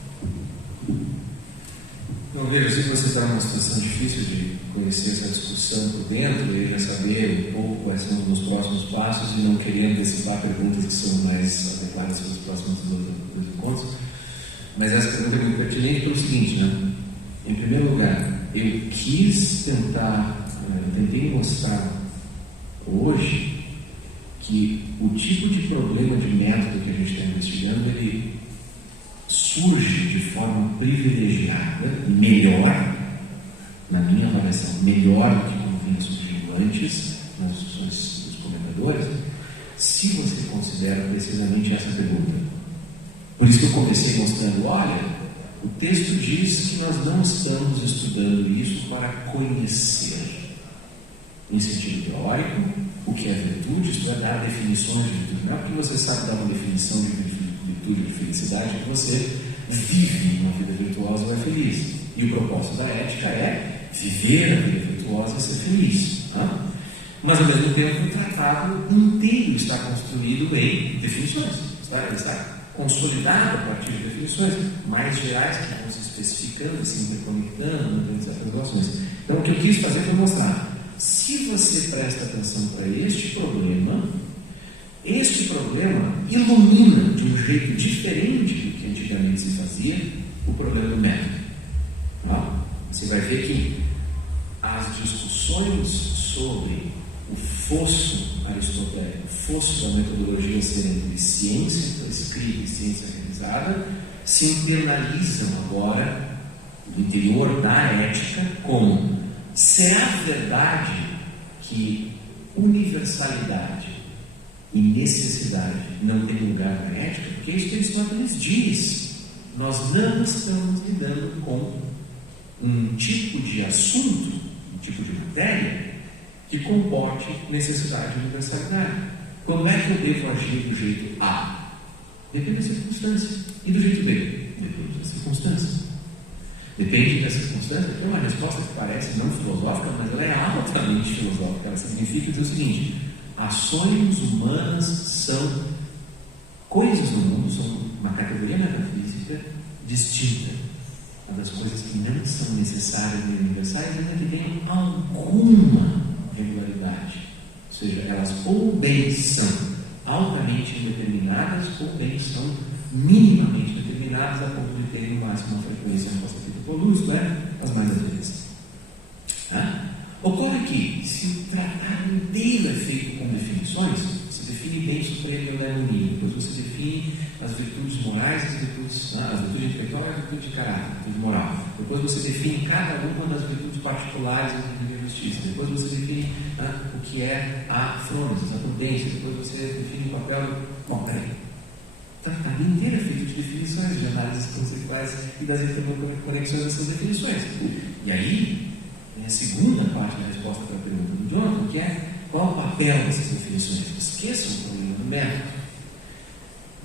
Não, veja, eu sei que você está numa situação difícil de conhecer essa discussão por dentro e já saber um pouco quais são os próximos passos e não querer antecipar perguntas que são mais adequadas para os próximos dois encontros. Mas essa pergunta é muito pertinente pelo seguinte, né? Em primeiro lugar, eu tentei mostrar hoje que o tipo de problema de método que a gente está investigando, ele surge de forma privilegiada, melhor, na minha avaliação, melhor do que como vinha surgindo antes, nas discussões dos comentadores, se você considera precisamente essa pergunta. Por isso que eu comecei mostrando, olha, o texto diz que nós não estamos estudando isso para conhecer, em sentido teórico, o que é virtude, isto é dar definições de virtude. Não é porque você sabe dar uma definição de virtude e de felicidade que você vive uma vida virtuosa e é feliz. E o propósito da ética é viver a vida virtuosa e ser feliz. Tá? Mas, ao mesmo tempo, o tratado inteiro está construído em definições. Está consolidado a partir de definições mais gerais que vão se especificando, se interconectando, mantendo certas relações. Então, o que eu quis fazer foi mostrar: se você presta atenção para este problema ilumina de um jeito diferente do que antigamente se fazia o problema do método. Você vai ver que as discussões sobre o fosso aristotélico, o fosso da metodologia ser entre ciência prescrita e ciência realizada, se internalizam agora no interior da ética como: será verdade que universalidade e necessidade não tem lugar na ética? Porque é isso que Aristóteles diz. Nós não estamos lidando com um tipo de assunto, um tipo de matéria que comporte necessidade e universalidade. Como é que eu devo agir do jeito A? Depende da circunstância. E do jeito B? Depende da circunstância. Depende da circunstância. É uma resposta que parece não filosófica, mas ela é altamente filosófica. Ela significa dizer o seguinte: ações humanas são coisas no mundo, são uma categoria metafísica distinta. Uma das coisas que não são necessárias e universais é que tenham alguma regularidade. Ou seja, elas ou bem são altamente indeterminadas ou bem são minimamente determinadas a ponto de ter no máximo uma frequência feita por luz, as mais às vezes. Ocorre que, se o tratado inteiro é feito com definições, se define bem supremo e eudaimonia, depois você define as virtudes morais, as virtudes intelectuais e as virtudes de caráter, a virtude moral. Depois você define cada uma das virtudes particulares da justiça. Depois você define o que é a frônesis, a prudência. Depois você define o papel. Bom, peraí. O tratado inteiro é feito de definições, de análises conceituais e das interconexões dessas definições. E aí, a segunda parte da resposta para a pergunta do Jonathan, que é: qual o papel dessas definições? Esqueçam o problema do método.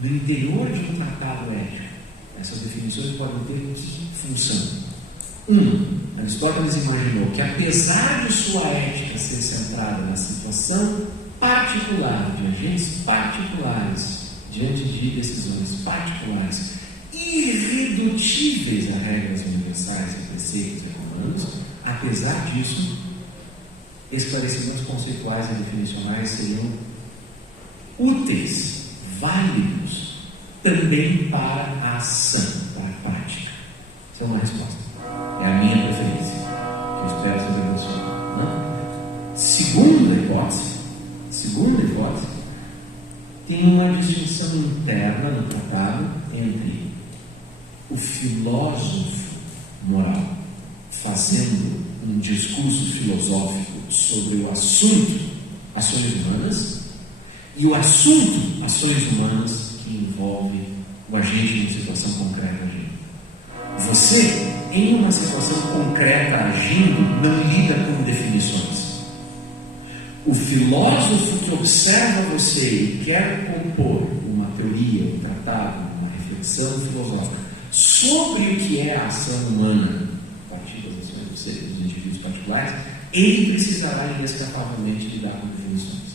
No interior de um tratado ético, essas definições podem ter função. Aristóteles imaginou que, apesar de sua ética ser centrada na situação particular de agentes particulares diante de decisões particulares irredutíveis a regras universais e preceitos romanos, apesar disso, esclarecimentos conceituais e definicionais seriam úteis, válidos, também para a ação, para a prática. Essa é uma resposta. É a minha preferência, que eu espero ser evolucionada. Segunda hipótese, tem uma distinção interna no tratado entre o filósofo moral fazendo um discurso filosófico sobre o assunto ações humanas e o assunto ações humanas que envolve o agente em uma situação concreta agindo. Você, em uma situação concreta agindo, não lida com definições. O filósofo que observa você e quer compor uma teoria, um tratado, uma reflexão filosófica sobre o que é a ação humana a partir das ações dos seres, dos indivíduos particulares, ele precisará inescapavelmente lidar com definições.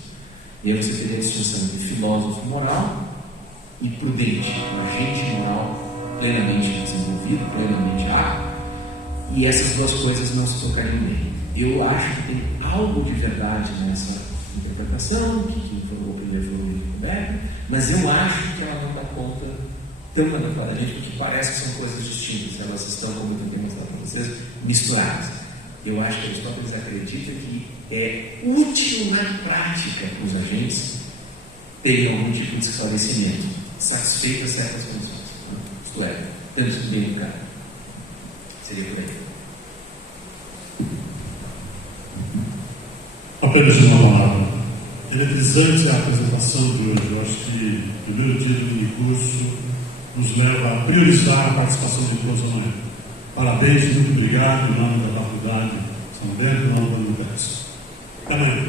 E aí você teria a distinção entre filósofo moral e prudente, um agente moral plenamente desenvolvido, plenamente apto, e essas duas coisas não se tocariam bem. Eu acho que tem algo de verdade nessa interpretação, que informou primeiro foi o Luiz Roberto, mas eu acho que ela não dá conta tão adequadamente, porque parece que são coisas distintas, elas estão, como eu tentei mostrar para vocês, misturadas. Eu acho que Aristóteles acredita que é útil na prática para os agentes terem algum tipo de esclarecimento, satisfeitas certas funções. Isto é, temos que bem educar. Seria por aí. Apenas uma palavra. Eletrizante a apresentação de hoje. Eu acho que o primeiro dia do curso nos leva a priorizar a participação de todos amanhã. Parabéns, muito obrigado em nome da Faculdade São Bento, em nome da Universidade. Até amanhã.